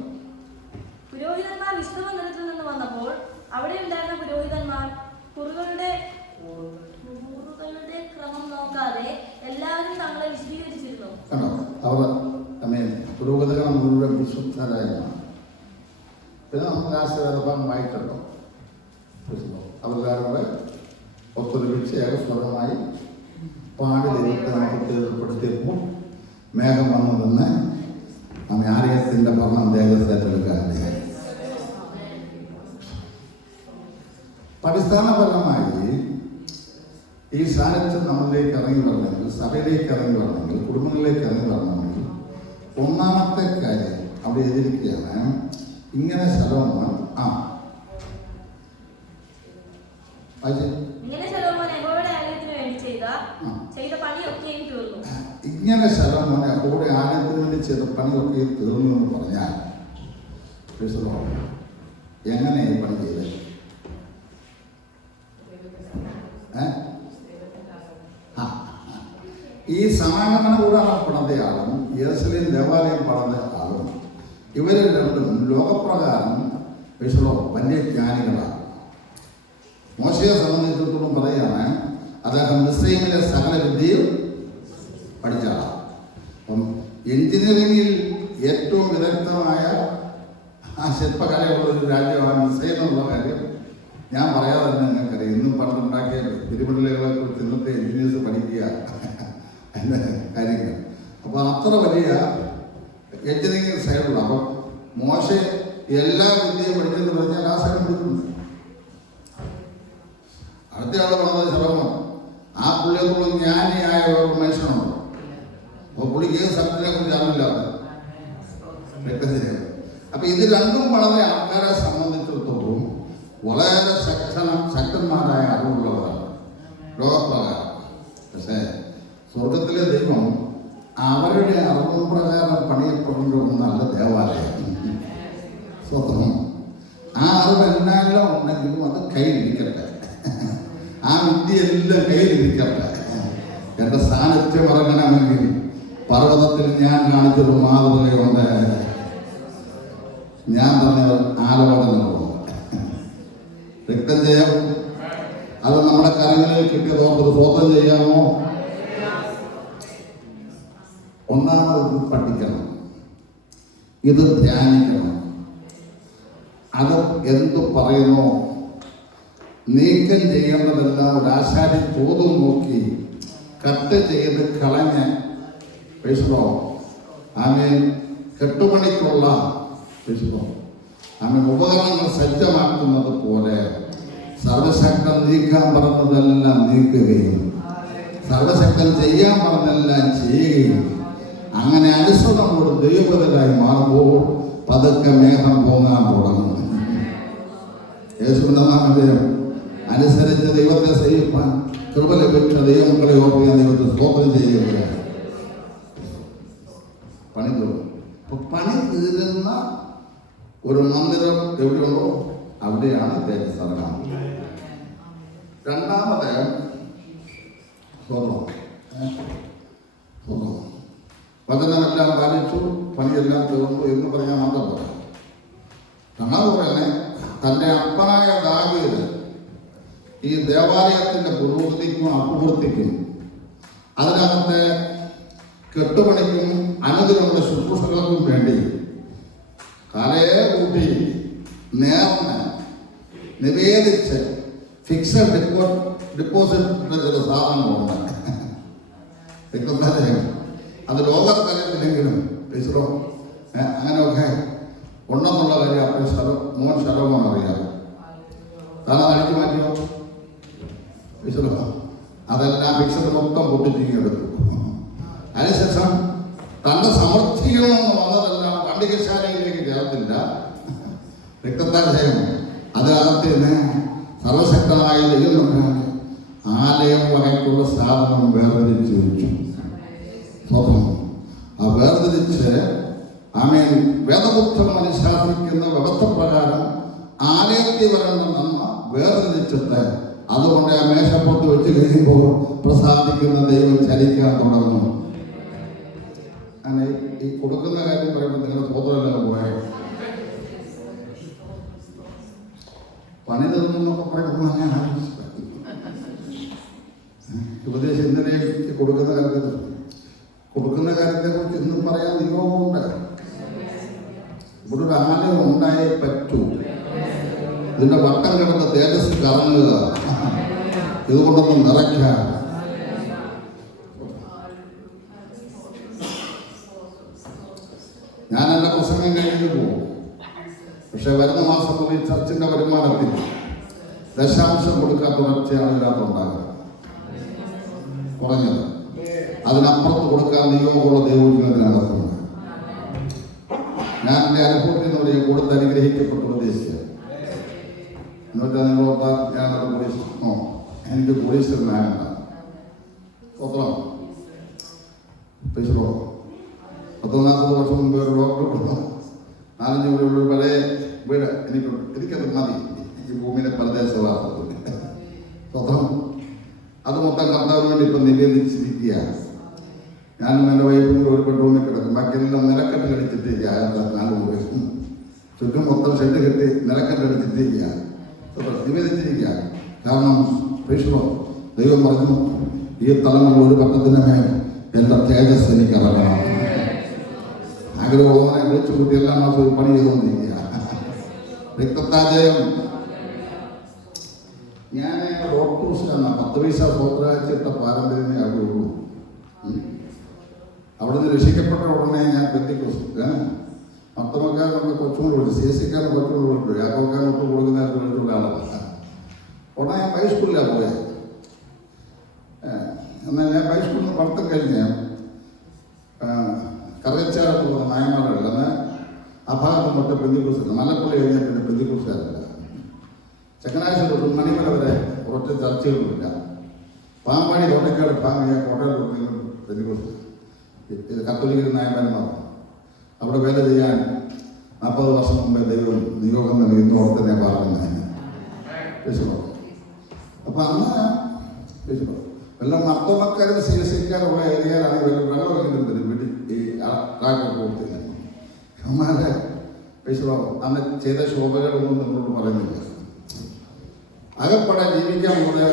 പുരോഹിതന്മാർ വിശ്രമ നിലത്തിൽ നിന്ന് വന്നപ്പോൾ അവിടെ ഉണ്ടായിരുന്ന പുരോഹിതന്മാർ കുറുകളുടെ ക്രമം നോക്കാതെ എല്ലാവരും തങ്ങളെ വിശദീകരിച്ചിരുന്നു. അവർ പുരോഹിതകൾ മുഴുവൻ വിശുദ്ധരായിരുന്നു. പിന്നെ നമുക്ക് ആശീർവാദം വായിക്കട്ടോ. അവരുടെ ഒത്തൊരുമിച്ച് ഏകസ്വരമായി പാടി ദൈവത്തെ നമുക്ക് തീർപ്പെടുത്തിയപ്പോൾ മേഘം വന്നു നിന്ന് നമ്മെ ആലയത്തിൻ്റെ ഭരണം ദേഹത്തേറ്റെടുക്കാതെ അടിസ്ഥാനപരമായി ഈ സാന്നിധ്യം നമ്മളിലേക്ക് ഇറങ്ങി വരണമെങ്കിൽ, സഭയിലേക്ക് ഇറങ്ങി വരണമെങ്കിൽ, കുടുംബങ്ങളിലേക്ക് ഇറങ്ങി വരണമെങ്കിൽ ഒന്നാമത്തെ കാര്യം അവിടെ എഴുതിയിരിക്കുകയാണ്. ഇങ്ങനെ ശലോമോൻ ഇങ്ങനെ ശലോമോൻ യഹോവയുടെ ആലയത്തിന് വേണ്ടി ചെയ്ത പണിയൊക്കെ തീർന്നു എന്ന് പറഞ്ഞാൽ എങ്ങനെ ഈ പണി ചെയ്തത്? ഈ സമാഗമന കൂടാരം പണിത ആളും യെരുശലേം ദേവാലയം പണിത ആളും ഇവർ രണ്ടും ലോകപ്രകാരം വലിയ ജ്ഞാനികളാണ്. മോശയെ സംബന്ധിച്ചിടത്തോളം പറയുകയാണ്, അദ്ദേഹം മിസ്രൈമിലെ സകല വിദ്യയും പഠിച്ച ആളാണ്. അപ്പം എഞ്ചിനീയറിംഗിൽ ഏറ്റവും വിദഗ്ധമായ ആ ശില്പകലയുള്ള ഒരു രാജ്യമാണ് മിസ്രൈം എന്നുള്ള കാര്യം ഞാൻ പറയാതെ തന്നെ നിങ്ങൾക്കറിയാം. ഇന്നും പണ്ടുണ്ടാക്കിയ തിരുമലകളെ കുറിച്ച് ഇന്നത്തെ എഞ്ചിനീയേഴ്സ് പഠിക്കുക അതിൻ്റെ കാര്യങ്ങൾ. അപ്പോൾ അത്ര വലിയ എഞ്ചിനീയറിംഗ് സൈഡുള്ള. അപ്പം മോശ എല്ലാ വിദ്യയും പഠിച്ചെന്ന് പറഞ്ഞാൽ ആ സൈഡ് പഠിക്കുന്നു. അടുത്തയാൾ പറഞ്ഞത് ശലോമോൻ. ആ പുള്ളിയെക്കുള്ള ജ്ഞാനിയായ ഒരു മനുഷ്യനുണ്ടോ? അപ്പോൾ പുള്ളിക്ക് ഏത് സ്ഥലത്തിനെ കുറിച്ച് അറിവില്ലാതെ വ്യക്തതയാണ്. അപ്പം ഇത് രണ്ടും വളരെ ആൾക്കാരെ സംബന്ധിച്ചിടത്തോളം വളരെ ശക്തന്മാരായ അറിവുള്ളവരാണ് ലോകപ്രകാരം. പക്ഷേ സ്വർഗത്തിലെ ദൈവം അവരുടെ അറിവും പ്രകാരം പണിയപ്പെടേണ്ട ഒന്നല്ല ദേവാലയം. സ്വന്തം ആ അറിവ് എന്നാലും ഉണ്ടെങ്കിലും അത് കയ്യിലിരിക്കട്ടെ, ആ വിദ്യയെല്ലാം കയ്യിലിരിക്കട്ടെ. എൻ്റെ സാന്നിധ്യം ഇറങ്ങണമെങ്കിൽ പർവ്വതത്തിൽ ഞാൻ കാണിച്ചൊരു മാതൃകയുണ്ട്. ഞാൻ തന്നെ ആലോചനകളുണ്ട്. രക്തം ചെയ്യാം, അത് നമ്മുടെ കരങ്ങളിൽ കിട്ടിയത് ഓർത്തൊരു സ്വന്തം ചെയ്യാമോ? ഒന്നാമത് പഠിക്കണം, ഇത് ധ്യാനിക്കണം. അത് എന്തു പറയുന്നു നീക്കം ചെയ്യേണ്ടതെല്ലാം ഒരു ആശാരി തോതും നോക്കി കട്ട് ചെയ്ത് കളഞ്ഞ് ആമേൻ കെട്ടുപണിക്കുള്ള ആമേൻ ഉപകരണങ്ങൾ സജ്ജമാക്കുന്നത് പോലെ സർവശക്തൻ നീക്കാൻ പറഞ്ഞതെല്ലാം നീക്കുകയും സർവശക്തൻ ചെയ്യാൻ പറഞ്ഞതെല്ലാം ചെയ്യുകയും അങ്ങനെ അനുസരണമുള്ള ദൈവപതരായി മാറുമ്പോൾ പതുക്കെ മേഘം പോങ്ങാൻ തുടങ്ങും. യേശുവിന്റെ നാമത്തിൽ അനുസരിച്ച് ദൈവത്തെ സേവിപ്പാൻ കൃപ ലഭിച്ച ദൈവങ്ങളെ ഓർക്കാൻ ദൈവത്തെ സ്തോത്രം ചെയ്യുകയാണ്. പണി തീർന്നു. അപ്പൊ പണി തീരുന്ന ഒരു മന്ദിരം എവിടെയുണ്ടോ അവിടെയാണ് തേജസ്സറങ്ങാം. രണ്ടാമത് വചനമെല്ലാം പാലിച്ചു, പണിയെല്ലാം തീർന്നു എന്ന് പറഞ്ഞാൽ മാത്രം പറയാം. രണ്ടാമത് തന്നെ തൻ്റെ അപ്പനായ ദാവീദ് ഈ ദേവാലയത്തിൻ്റെ പുരോഗതിക്കും അഭിവൃദ്ധിക്കും അതിനകത്തെ കെട്ടുപണിക്കും അനുദിനമുള്ള ശുശ്രൂഷകൾക്കും വേണ്ടി കലയെ കൂട്ടി നേർന്ന് നിവേദിച്ച് ഫിക്സഡ് ഡിപ്പോസിറ്റ് ചില സാധനങ്ങളുണ്ട്. അത് ലോകത്തലത്തിലെങ്കിലും അങ്ങനെയൊക്കെ ഉണ്ടെന്നുള്ള കാര്യം അപ്പോൾ മോൻ ശലോമോൻ അറിയാം. താനത് അടിച്ചു മാറ്റിയോ? അതെല്ലാം ഫിക്സഡ് മൊത്തം പൊട്ടിച്ചിങ്ങെടുത്തു. അതിനുശേഷം തന്റെ സമർത്ഥിയിൽ നിന്ന് വന്നതെല്ലാം പണ്ടികശാലയിലേക്ക് ചേർത്തില്ല. രക്തത്താജയം അതിനകത്ത് നിന്ന് സർവശക്തനായ ദൈവം ആലയം വകയ്ക്കുള്ള സാധനം വേർതിരിച്ചു വെച്ചു. ആ വേർതിരിച്ച് ആമേൻ വേദപുസ്തകം അനുശാസിക്കുന്ന വ്യവസ്ഥ പ്രകാരം ആലയത്തിൽ വരേണ്ട നന്മ വേർതിരിച്ചിട്ട് അതുകൊണ്ട് ആ മേശപ്പുറത്ത് വെച്ച് കഴിയുമ്പോൾ പ്രസാദിക്കുന്ന ദൈവം ചലിക്കാൻ തുടങ്ങും. അങ്ങനെ ഈ കൊടുക്കുന്ന കാര്യം പറയുമ്പോൾ നിങ്ങളുടെ സ്വതന്ത്രം പോയ പണി തരുന്നൊക്കെ പറയുമ്പോൾ ഞാൻ ആലോചിച്ചു ഉപദേശം ഇന്നലെ കൊടുക്കുന്ന കാര്യത്തെക്കുറിച്ച് ഇന്നും പറയാൻ നിയോഗമുണ്ട്. ഇവിടെ ഒരു ആലയം ഉണ്ടായേ പറ്റൂ. ഇതിന്റെ വട്ടം കിടന്ന തേജസ് കറങ്ങുക, ഇതുകൊണ്ടൊന്നും നിറയ്ക്കാം. ഞാൻ എൻ്റെ പ്രസംഗം കഴിഞ്ഞു പോകും. പക്ഷെ വരുന്ന മാസം മുതൽ ചർച്ചിന്റെ വരുമാനത്തിൽ ദശാംശം കൊടുക്കാൻ തുടർച്ചയാണ് ഇതിനകത്തുണ്ടാകുക. കുറഞ്ഞത് അതിനപ്പുറത്ത് കൊടുക്കാൻ നിയോഗമുള്ള ദൈവത്തിനകത്തുണ്ട്. ഞാൻ എൻ്റെ അനുഭവത്തിൽ നിന്ന് പറയും കൊടുത്ത് അനുഗ്രഹിക്കപ്പെട്ട ഉദ്ദേശിച്ചത് എന്നുവെച്ചാൽ നിങ്ങളോർത്താ ഞാനത് പോലീസ് എനിക്ക് പോലീസുകാരനാകണ്ട സ്വത്രം പൈസോ 40 വർഷം മുമ്പ് ഒരു ഡോക്ടർ കൊടുത്തു 4-5 വീടുള്ള പഴയ വീട് എനിക്കത് മതി. ഈ ഭൂമിയിലെ പ്രദേശവാസത്തിൽ സ്വത്രം അത് മൊത്തം കർത്താവിന് വേണ്ടി ഇപ്പം നിവേദിച്ചിരിക്കുകയാണ്. ഞാനും എൻ്റെ വൈഫും കൂടെ ഒരു ബെഡ്റൂമിൽ കിടക്കും. ബാക്കിയെല്ലാം നിലക്കെട്ട് കടിച്ചിട്ടിരിക്കുക. 4 മുറി ചുറ്റും മൊത്തം ഷെഡ് കെട്ടി നിലക്കെട്ട് കടിച്ചിട്ടിരിക്കുക, നിവേദിച്ചിരിക്കുക. കാരണം ദൈവം പറഞ്ഞു, ഈ തലമുറ ഒരു പട്ടത്തിന് മേൽ എൻ്റെ തേജസ് എനിക്ക് ഇറങ്ങണം. ആഗ്രഹം വിളിച്ചു കൂട്ടി എല്ലാ മാസവും പണി ചെയ്തുകൊണ്ടിരിക്കുക. രക്തത്താജയം ഞാൻ ഡോക്ടേഴ്സിലാണ് 10 പൈസ സ്വത്രാഴ്ചയിട്ട പാരമ്പര്യമേ അവിടെ ഉള്ളൂ. അവിടെ നിന്ന് രക്ഷിക്കപ്പെട്ട ഉടനെ ഞാൻ പെന്തിക്കോസ്റ്റ് മത്തമക്കാരനൊക്കെ കൊച്ചുകൊണ്ട് വിളിച്ചു, CSC-ക്കാരൻ കൊച്ചുകൊണ്ട് വിളിച്ചു, യാക്കോക്കാരനൊക്കെ കൊടുക്കുന്നതായിട്ട് വിളിച്ചുള്ള ആളാണ്. ഉടനെ ഞാൻ ഹൈസ്കൂളിലാണ് പോയത്. എന്നാൽ ഞാൻ ഹൈസ്കൂളിൽ നിന്ന് പഠിത്തം കഴിഞ്ഞ് കറച്ചാലെന്ന് പറഞ്ഞ നായന്മാരല്ല, എന്നാൽ ആ ഭാഗത്ത് മറ്റേ പെന്തിക്കോസ്റ്റ് മലപ്പുള്ളി കഴിഞ്ഞാൽ പിന്നെ പെന്തിക്കോസ്റ്റുകാരല്ല. ചങ്ങനാശ്ശേരി തൊട്ട് മണിമല വരെ ഒറ്റ ചർച്ചകളുമില്ല. പാമ്പാടി തോട്ടക്കാട് ഫാമിലിയ കോട്ടയം പെന്തിക്കോസ്റ്റ് ഇത് കത്തോലിക്കൽ നായന്മാരന്മാർ അവിടെ വേല ചെയ്യാൻ 40 വർഷം മുമ്പേ ദൈവം നിയോഗം നൽകി ഇന്നോടത്തന്നെ പറയുന്നത്. അപ്പൊ അന്ന് വല്ല മർത്തമക്കാരും CSC-ക്കാരുള്ള ഏരിയയിലാണ് വെള്ളമെങ്കിലും വരും വീട്ടിൽ ഈ ട്രാക്ടർ കൊടുത്തില്ല. അമ്മാരെ അന്ന് ചെയ്ത ശോഭകളൊന്നും നിങ്ങളോട് പറയുന്നില്ല. അകപ്പെടെ ജീവിക്കാൻ പോലെ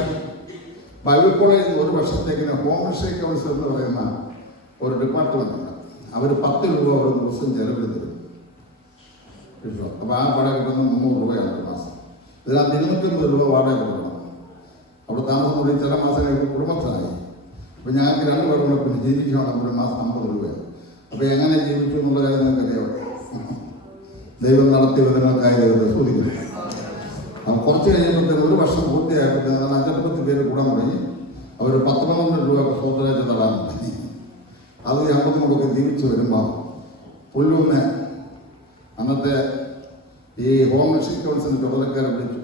ബൈബിൾ കോളേജിൽ 1 വർഷത്തേക്കിന് ഹോം മിനിസ്ട്രി കൗൺസിൽ എന്ന് പറയുന്ന ഒരു ഡിപ്പാർട്ട്മെന്റ് ഉണ്ട്. അവർ 10 രൂപ ഒരു ദിവസം ചെലവിൽ തരും. അപ്പോൾ ആ വാടക കിട്ടുന്നത് 300 രൂപയാണ് ഒരു മാസം. ഇതിനകത്ത് 250 രൂപ വാടക കൊടുക്കണം. അവിടെ താമസം കൂടി ചില മാസം കഴിയുമ്പോൾ കുടുംബത്തിനായി. അപ്പോൾ ഞങ്ങൾക്ക് 2 പേരും പിന്നെ ജീവിക്കണം. ഒരു മാസം 50 രൂപയാണ്. അപ്പോൾ എങ്ങനെ ജീവിച്ചു എന്നുള്ള കാര്യം നിങ്ങൾക്കറിയാം. ദൈവം നടത്തിയ വിധങ്ങൾക്കായി ദൈവത്തെ ചോദിക്കുന്നു. അപ്പം കുറച്ച് കഴിയുമ്പോഴത്തേന് 1 വർഷം പൂർത്തിയായപ്പോഴത്തേന് 5-10 പേര് കൂടാൻ തുടങ്ങി. അവർ 10-12 രൂപ സ്വന്തമായിട്ട് തടാൻ തുടങ്ങി. അത് 50 മുമ്പൊക്കെ ജീവിച്ചു വരുമ്പോൾ പുല്ലൂന്ന് അന്നത്തെ ഈ ഹോം മിനിസ്ട്രി കൗൺസിൽ ചുമതലക്കാരെ വിളിച്ചു.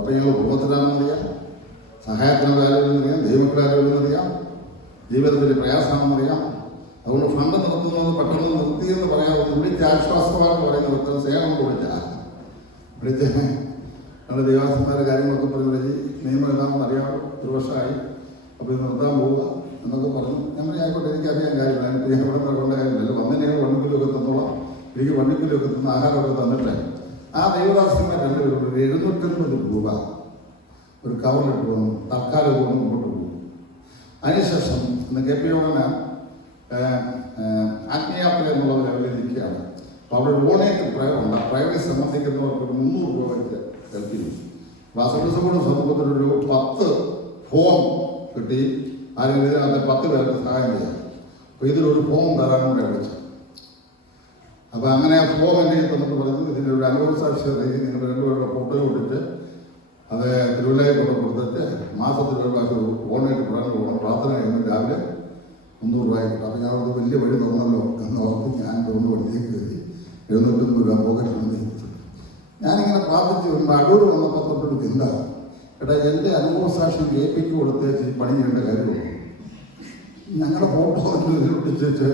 അപ്പോൾ ഞങ്ങൾ കുടുംബത്തിലാണെന്നറിയാം, സഹായത്തിനുള്ള ആരോഗ്യമെന്നറിയാം, ദൈവങ്ങളുടെ ആരോഗ്യമെന്നറിയാം, ജീവിതത്തിൻ്റെ പ്രയാസമാണെന്നറിയാം. അതുകൊണ്ട് ഫണ്ട് നിർത്തുന്നത് പെട്ടെന്ന് നിർത്തിയെന്ന് പറയാൻ വിളിച്ച് ആശ്വാസമാണെന്ന് പറയുന്ന വ്യക്തി സേനം വിളിച്ച് നമ്മുടെ ദേവാസന്മാരുടെ കാര്യങ്ങളൊക്കെ പറഞ്ഞ് വിളിച്ച് നിയമം എന്താണെന്ന് അറിയാം. 1 വർഷമായി. അപ്പോൾ ഇത് നിർത്താൻ പോവുക എന്നൊക്കെ പറഞ്ഞു. ഞങ്ങൾ ആയിക്കോട്ടെ, എനിക്കറിയാൻ കാര്യമില്ല, എനിക്ക് ഇവിടെ കൊണ്ട കാര്യമില്ല. വന്നിട്ട് വണ്ടിക്കൂലൊക്കെ തന്നോളാം, എനിക്ക് വണ്ടിക്കൂലൊക്കെ തന്ന ആഹാരമൊക്കെ തന്നിട്ട് ആ ദൈവദാസന്മാർ 2 പേരും 750 രൂപ ഒരു കവറിലിട്ട് പോകുന്നു. തൽക്കാലം കൊണ്ട് മുമ്പോട്ട് പോകും. അതിനുശേഷം ഇന്ന് KP യോഗന ആത്മീയാത്ര എന്നുള്ള ലെവലിൽ നിൽക്കുകയാണ്. അപ്പോൾ അവിടെ ഡോണേറ്റ് പ്രയറുണ്ട്. പ്രയറിനെ സംബന്ധിക്കുന്നവർക്ക് 300 രൂപ വെച്ച് നൽകിയിരുന്നു. വാസവസങ്ങളുടെ സമൂഹത്തിലൊരു 10 ഫോം കിട്ടി. ആരെങ്കിലും ഇതിനകത്ത് 10 പേർക്ക് സഹായം ചെയ്യാം. അപ്പോൾ ഇതിലൊരു ഫോം തരാനും കൂടെ വിളിച്ചു. അപ്പോൾ അങ്ങനെ ആ ഫോം എന്നെ തന്നിട്ട് പറഞ്ഞു, ഇതിൻ്റെ ഒരു അനുഭവസാക്ഷ്യം നിങ്ങൾ 2 പേരുടെ ഫോട്ടോ ഇട്ടിട്ട് അത് തിരുവല്ലയിൽ കൊണ്ട് കൊടുത്തിട്ട് മാസത്തിൽ 1 പ്രാവശ്യം ഓൺലൈൻ പ്രാർത്ഥന കഴിഞ്ഞ് രാവിലെ 300 രൂപ കിട്ടും. അപ്പോൾ ഞാനത് വലിയ വഴി തോന്നല്ലോ എന്ന് ഓർത്ത് ഞാൻ തോന്നുന്നു വഴിയേക്ക് കയറി 750 രൂപ പോക്കറ്റിൽ. ഞാനിങ്ങനെ പ്രാർത്ഥിച്ച് വരുമ്പോൾ അടൂർ വന്നപ്പോൾ തൊട്ടൊരു ചിന്ത, എടാ എൻ്റെ അനുഭവസാക്ഷ്യം KPക്ക് കൊടുത്തേച്ച് പണി ചെയ്യേണ്ട കാര്യമുള്ളൂ. ഞങ്ങളുടെ ഫോട്ടോ ഒട്ടിച്ച്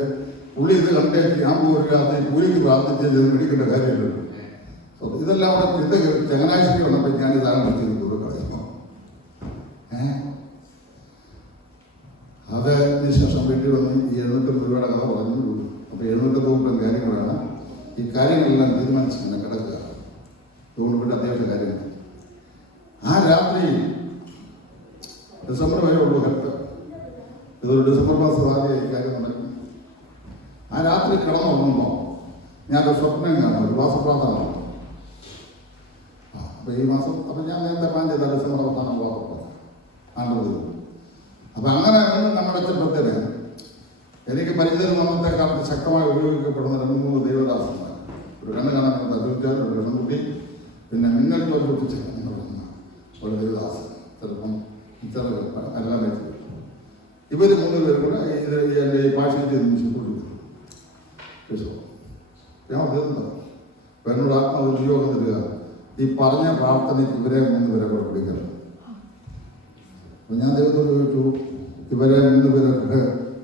പുള്ളി ഇത് കണ്ടേച്ച് ഞാൻ പോകാതെ കൂലിക്ക് പ്രാർത്ഥിച്ച് മേടിക്കേണ്ട കാര്യമില്ലല്ലോ. ഇതെല്ലാം അവിടെ ചിന്ത ചങ്ങനാശ്ശേരി വന്നപ്പോൾ ഞാൻ ഇതാണ് ചെയ്ത് കൊടുക്കണം. വീട്ടിൽ വന്ന് ഈ 750 രൂപയുടെ കഥ പറഞ്ഞു കൊടുക്കും. അപ്പോൾ 750 കാര്യങ്ങളാണ്. ഈ കാര്യങ്ങളെല്ലാം തീരുമാനിച്ചിങ്ങനെ കിടക്കുക. അതുകൊണ്ട് ഇവിടെ അത്യാവശ്യ കാര്യങ്ങൾ. ആ രാത്രി ഡിസംബർ വരെ ഉള്ളൂ ഹെൽത്ത്. ഇതൊരു ഡിസംബർ മാസം ആദ്യം ഈ കാര്യം നടക്കും. ആ രാത്രി കിടന്നുറങ്ങുമ്പോൾ ഞാനൊരു സ്വപ്നം കാണാം, ഒരു വാസപ്രാർത്ഥന. അപ്പോൾ ഈ മാസം അപ്പം ഞാൻ നേരത്തെ പ്ലാൻ ചെയ്ത ഡിസംബർ അവസാനം വാസപ്രാർത്ഥന ആണ്ടത്. അപ്പം അങ്ങനെ നമ്മുടെ ചെറുപ്പത്തിൽ എനിക്ക് പരിചയം അന്നത്തെ കാലത്ത് ശക്തമായി ഉപയോഗിക്കപ്പെടുന്ന 2-3 ദൈവദാസന്മാർ. ഒരു കണ്ണ് കാണാൻ തലൂറ്റാൻ, ഒരു കണ്ണുകുട്ടി, പിന്നെ മിന്നൽ ജോലി പൊട്ടിച്ച് ഒരു ദൈവദാസൻ. ചിലപ്പം എല്ലാം വെച്ചു. ഇവർ 3 പേരും കൂടെ എൻ്റെ ഈ ഭാഷയിൽ നിമിഷപ്പെടുന്നു. ഞാൻ തീർന്നു. എന്നോട് ആത്മാവ് നിയോഗം തരിക, ഈ പറഞ്ഞ പ്രാർത്ഥനയ്ക്ക് ഇവരെ 3 പേരെ കൂടെ പിടിക്കണം. അപ്പം ഞാൻ ദൈവത്തോട് ചോദിച്ചു, ഇവരെ 3 പേരൊക്കെ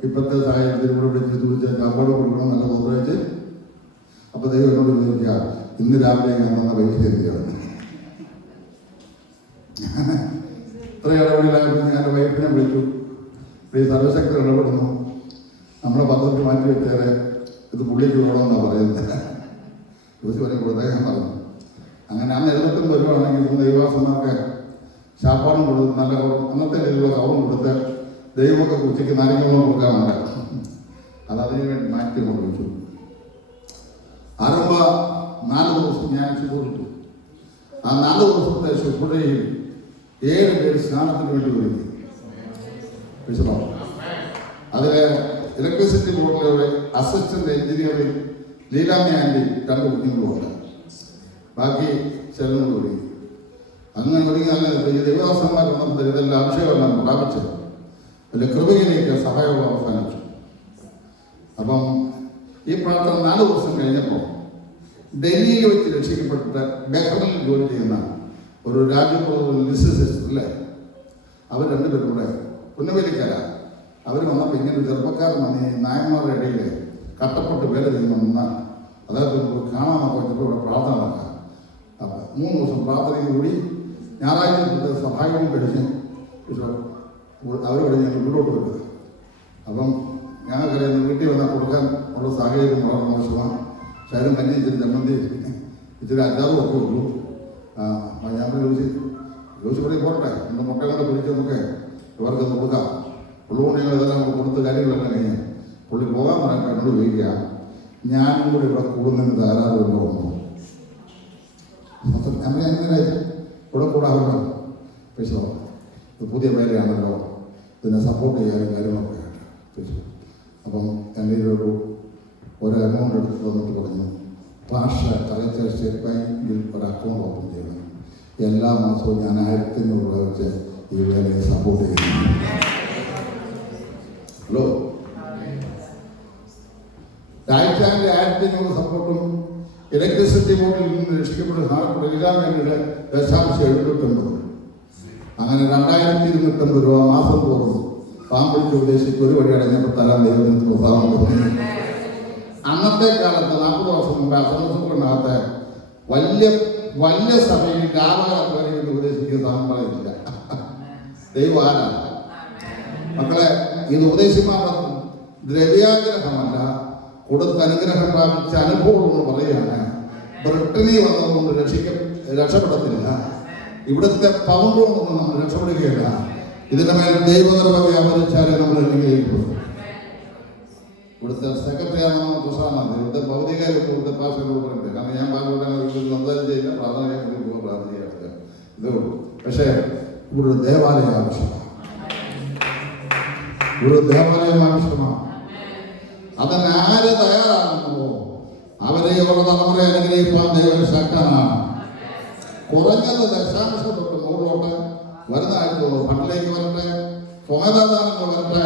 ഇപ്പോഴത്തെ സാഹചര്യത്തിൽ ഇവിടെ വിളിച്ച് ചോദിച്ചാൽ കാപ്പാട് കൊടുക്കണം നല്ല തോന്നിച്ച്. അപ്പോൾ ദൈവം എന്നോട് ചോദിക്കുക, ഇന്ന് രാവിലെ ഞാൻ വന്ന പൈസ എന്തിയാണ്? ഇത്ര ഇടപെടലായപ്പോൾ ഞാൻ എൻ്റെ വൈഫിനെ വിളിച്ചു. ഈ സർവശക്തി ഇടപെടുന്നു, നമ്മുടെ പദ്ധതി മാറ്റി വെച്ചാൽ ഇത് പുള്ളിക്ക് വേണമെന്നാണ് പറയുന്നത്. ചോദിച്ചു വരെ കൊടുത്തേക്കാൻ പറഞ്ഞു. അങ്ങനെ അന്ന് 79 വരുവാണെങ്കിൽ ദൈവവാസന്മാർക്ക് ശാപ്പാടും കൊടുത്ത് നല്ല അന്നത്തെ രീതിയിലുള്ള കവറും കൊടുത്ത് ദൈവമൊക്കെ ഉച്ചയ്ക്ക് നാരങ്ങളും കൊടുക്കാറുണ്ട്. അത് അതിനു വേണ്ടി മാറ്റി കൊണ്ടുവച്ചു. ആരംഭ 4 ദിവസം ഞാൻ ശുശ്രൂഷിച്ചു. ആ 4 ദിവസത്തെ ശുശ്രൂഷയിൽ 7 പേര് സ്നാനത്തിന് വേണ്ടി ഒരുങ്ങി. അതിൽ ഇലക്ട്രിസിറ്റി ബോർഡിലെ അസിസ്റ്റന്റ് എഞ്ചിനീയറിംഗ് ലീലാമ്മ ആൻറ്റി 2 കുഞ്ഞുങ്ങളുണ്ട്. ബാക്കി ചെല്ലുന്നത് ഒരുങ്ങി. അങ്ങനെ ഒരുങ്ങി നല്ല ഈ ദൈവദാസന്മാർ വന്നപ്പോൾ ഇതെല്ലാം അഭിഷേകമെല്ലാം പ്രാപിച്ചത്. അതിൻ്റെ കൃപയിലേക്ക് സഹായം അവസാനിച്ചു. അപ്പം ഈ പ്രാർത്ഥന 4 ദിവസം കഴിഞ്ഞപ്പോൾ ഡൽഹിയിൽ വെച്ച് രക്ഷിക്കപ്പെട്ടിട്ട് ബെഹ്റിനിൽ ജോലി ചെയ്യുന്ന ഒരു രാജ്യപ്രഭു ലിസിസ്റ്റർ അല്ലേ, അവർ 2 പേരും കൂടെ പുന്നവേലിക്കാരാ. അവർ വന്നപ്പോൾ ഇങ്ങനെ ഒരു ചെറുപ്പക്കാരൻ വന്ന് ഈ നായന്മാരുടെ ഇടയിൽ കട്ടപ്പെട്ട് വേല ചെയ്യുന്ന അതായത് കാണാമെന്നൊക്കെ വെച്ചിട്ട് ഇവിടെ പ്രാർത്ഥന നടക്കാം. അപ്പം 3 ദിവസം പ്രാർത്ഥനയും കൂടി ഞായറാഴ്ച സഹായവും കഴിച്ച് അവർ കഴിഞ്ഞ് ഞങ്ങൾ വീടോട്ട് വരുന്നത്. അപ്പം ഞങ്ങൾക്കറിയാം വീട്ടിൽ വന്നാൽ കൊടുക്കാൻ ഉള്ള സാഹചര്യം വളരെ മോശമാണ്. ശരീരം തന്നെ ഇച്ചിരി ചമ്മന്തി ഇച്ചിരി അല്ലാതും ഒക്കെ ഉള്ളൂ. ഞാൻ ജോസിപ്പടി പോരട്ടെ, എൻ്റെ മുട്ട കൊണ്ട് പിടിച്ചതൊക്കെ ഇവർക്ക് കൊടുക്കാം. ഉള്ളുകൊണ്ട് ഞങ്ങൾ ഇതെല്ലാം കൊടുത്ത് കാര്യങ്ങളെല്ലാം കഴിഞ്ഞ് പുള്ളി പോകാൻ പറയാൻ എന്നോട് ചോദിക്കുക, ഞാനും കൂടി ഇവിടെ കൂടുന്നതിന് ധാരാളമുണ്ടോ? അങ്ങനെ അങ്ങനെ ഇവിടെ കൂടാവുന്ന പൈസ ഇത് പുതിയ പേരെയാണല്ലോ, ഇതിനെ സപ്പോർട്ട് ചെയ്യാനും കാര്യങ്ങളൊക്കെ പൈസ. അപ്പം എൻ്റെ ഒരു എമൗണ്ട് എടുത്ത് തന്നിട്ട് പറഞ്ഞു, ഭാഷ തലച്ച സ്റ്റേറ്റ് ബാങ്കിൽ ഒരു അക്കൗണ്ട് ഓപ്പൺ ചെയ്യണം. എല്ലാ മാസവും ഞാൻ 1500 രൂപ വെച്ച് ഈ വേലയെ സപ്പോർട്ട് ചെയ്യുന്നു. ഹലോ, രാജ്യത്തിൻ്റെ 1500 സപ്പോർട്ടും ഇലക്ട്രിസിറ്റി ബോർഡിൽ നിന്ന് രക്ഷിക്കപ്പെട്ട സ്ഥാനപ്പെട്ട എല്ലാം വേണ്ടിയിട്ട് 0.789. അങ്ങനെ 2250 രൂപ മാസം തോറും പാമ്പഴിച്ച് ഉപദേശിച്ച് ഒരു വഴി അടഞ്ഞപ്പോൾ തരാൻ ദൈവത്തിന് പ്രസാദം തോന്നി. അന്നത്തെ കാലത്ത് 40 വർഷം മുമ്പ് അസംസ്കൃതനകത്ത് വലിയ സഭയിൽ ലാഭകാലം ഉപദേശിക്കുന്ന സാമ്പാറില്ല. ദൈവം ആരാണ് മക്കളെ? ഇത് ഉപദേശിമാരുടെ ദ്രവ്യാഗ്രഹമല്ല, കൊടുത്ത അനുഗ്രഹം പ്രാപിച്ച അനുഭവം എന്ന് പറയുകയാണ്. ബ്രിട്ടനിൽ വന്നതുകൊണ്ട് രക്ഷപ്പെടത്തില്ല. ഇവിടുത്തെ പൗണ്ട് കൊണ്ടൊന്നും നമ്മൾ രക്ഷപ്പെടുകയില്ല. ഇതിന്റെ മേൽ ദൈവകൃപ വ്യാപരിച്ചാലേ നമ്മൾ അനുഗ്രഹിക്കും. ഇവിടുത്തെ സെക്രട്ടറിയാണോ തുഷാറാണ്, ഇവിടുത്തെ ഭൗതികാരും ഇവിടുത്തെ ഭാഷകളോട് പറയുന്നത്. കാരണം ഞാൻ സംസാരം ചെയ്യില്ല, പ്രാർത്ഥന ചെയ്യാൻ പ്രാർത്ഥന ചെയ്യാറില്ല, ഇതേ ഉള്ളൂ. പക്ഷേ ഇവിടെ ഒരു ദേവാലയം ആവശ്യമാണ്, ഒരു ദേവാലയം ആവശ്യമാണ്. അതിന് ആര് തയ്യാറാകുന്നുവോ അവരെ അവരുടെ തലമുറയെ അനുഗ്രഹിക്കാൻ ദൈവം ശക്തനാണ്. കുറഞ്ഞത് ദശാംശം തൊട്ട് മുകളിലോട്ട് വരുന്ന ആഴ്ചയോളൂ ഫണ്ടിലേക്ക് വരട്ടെ, സ്വമേധാദാനങ്ങൾ വരട്ടെ.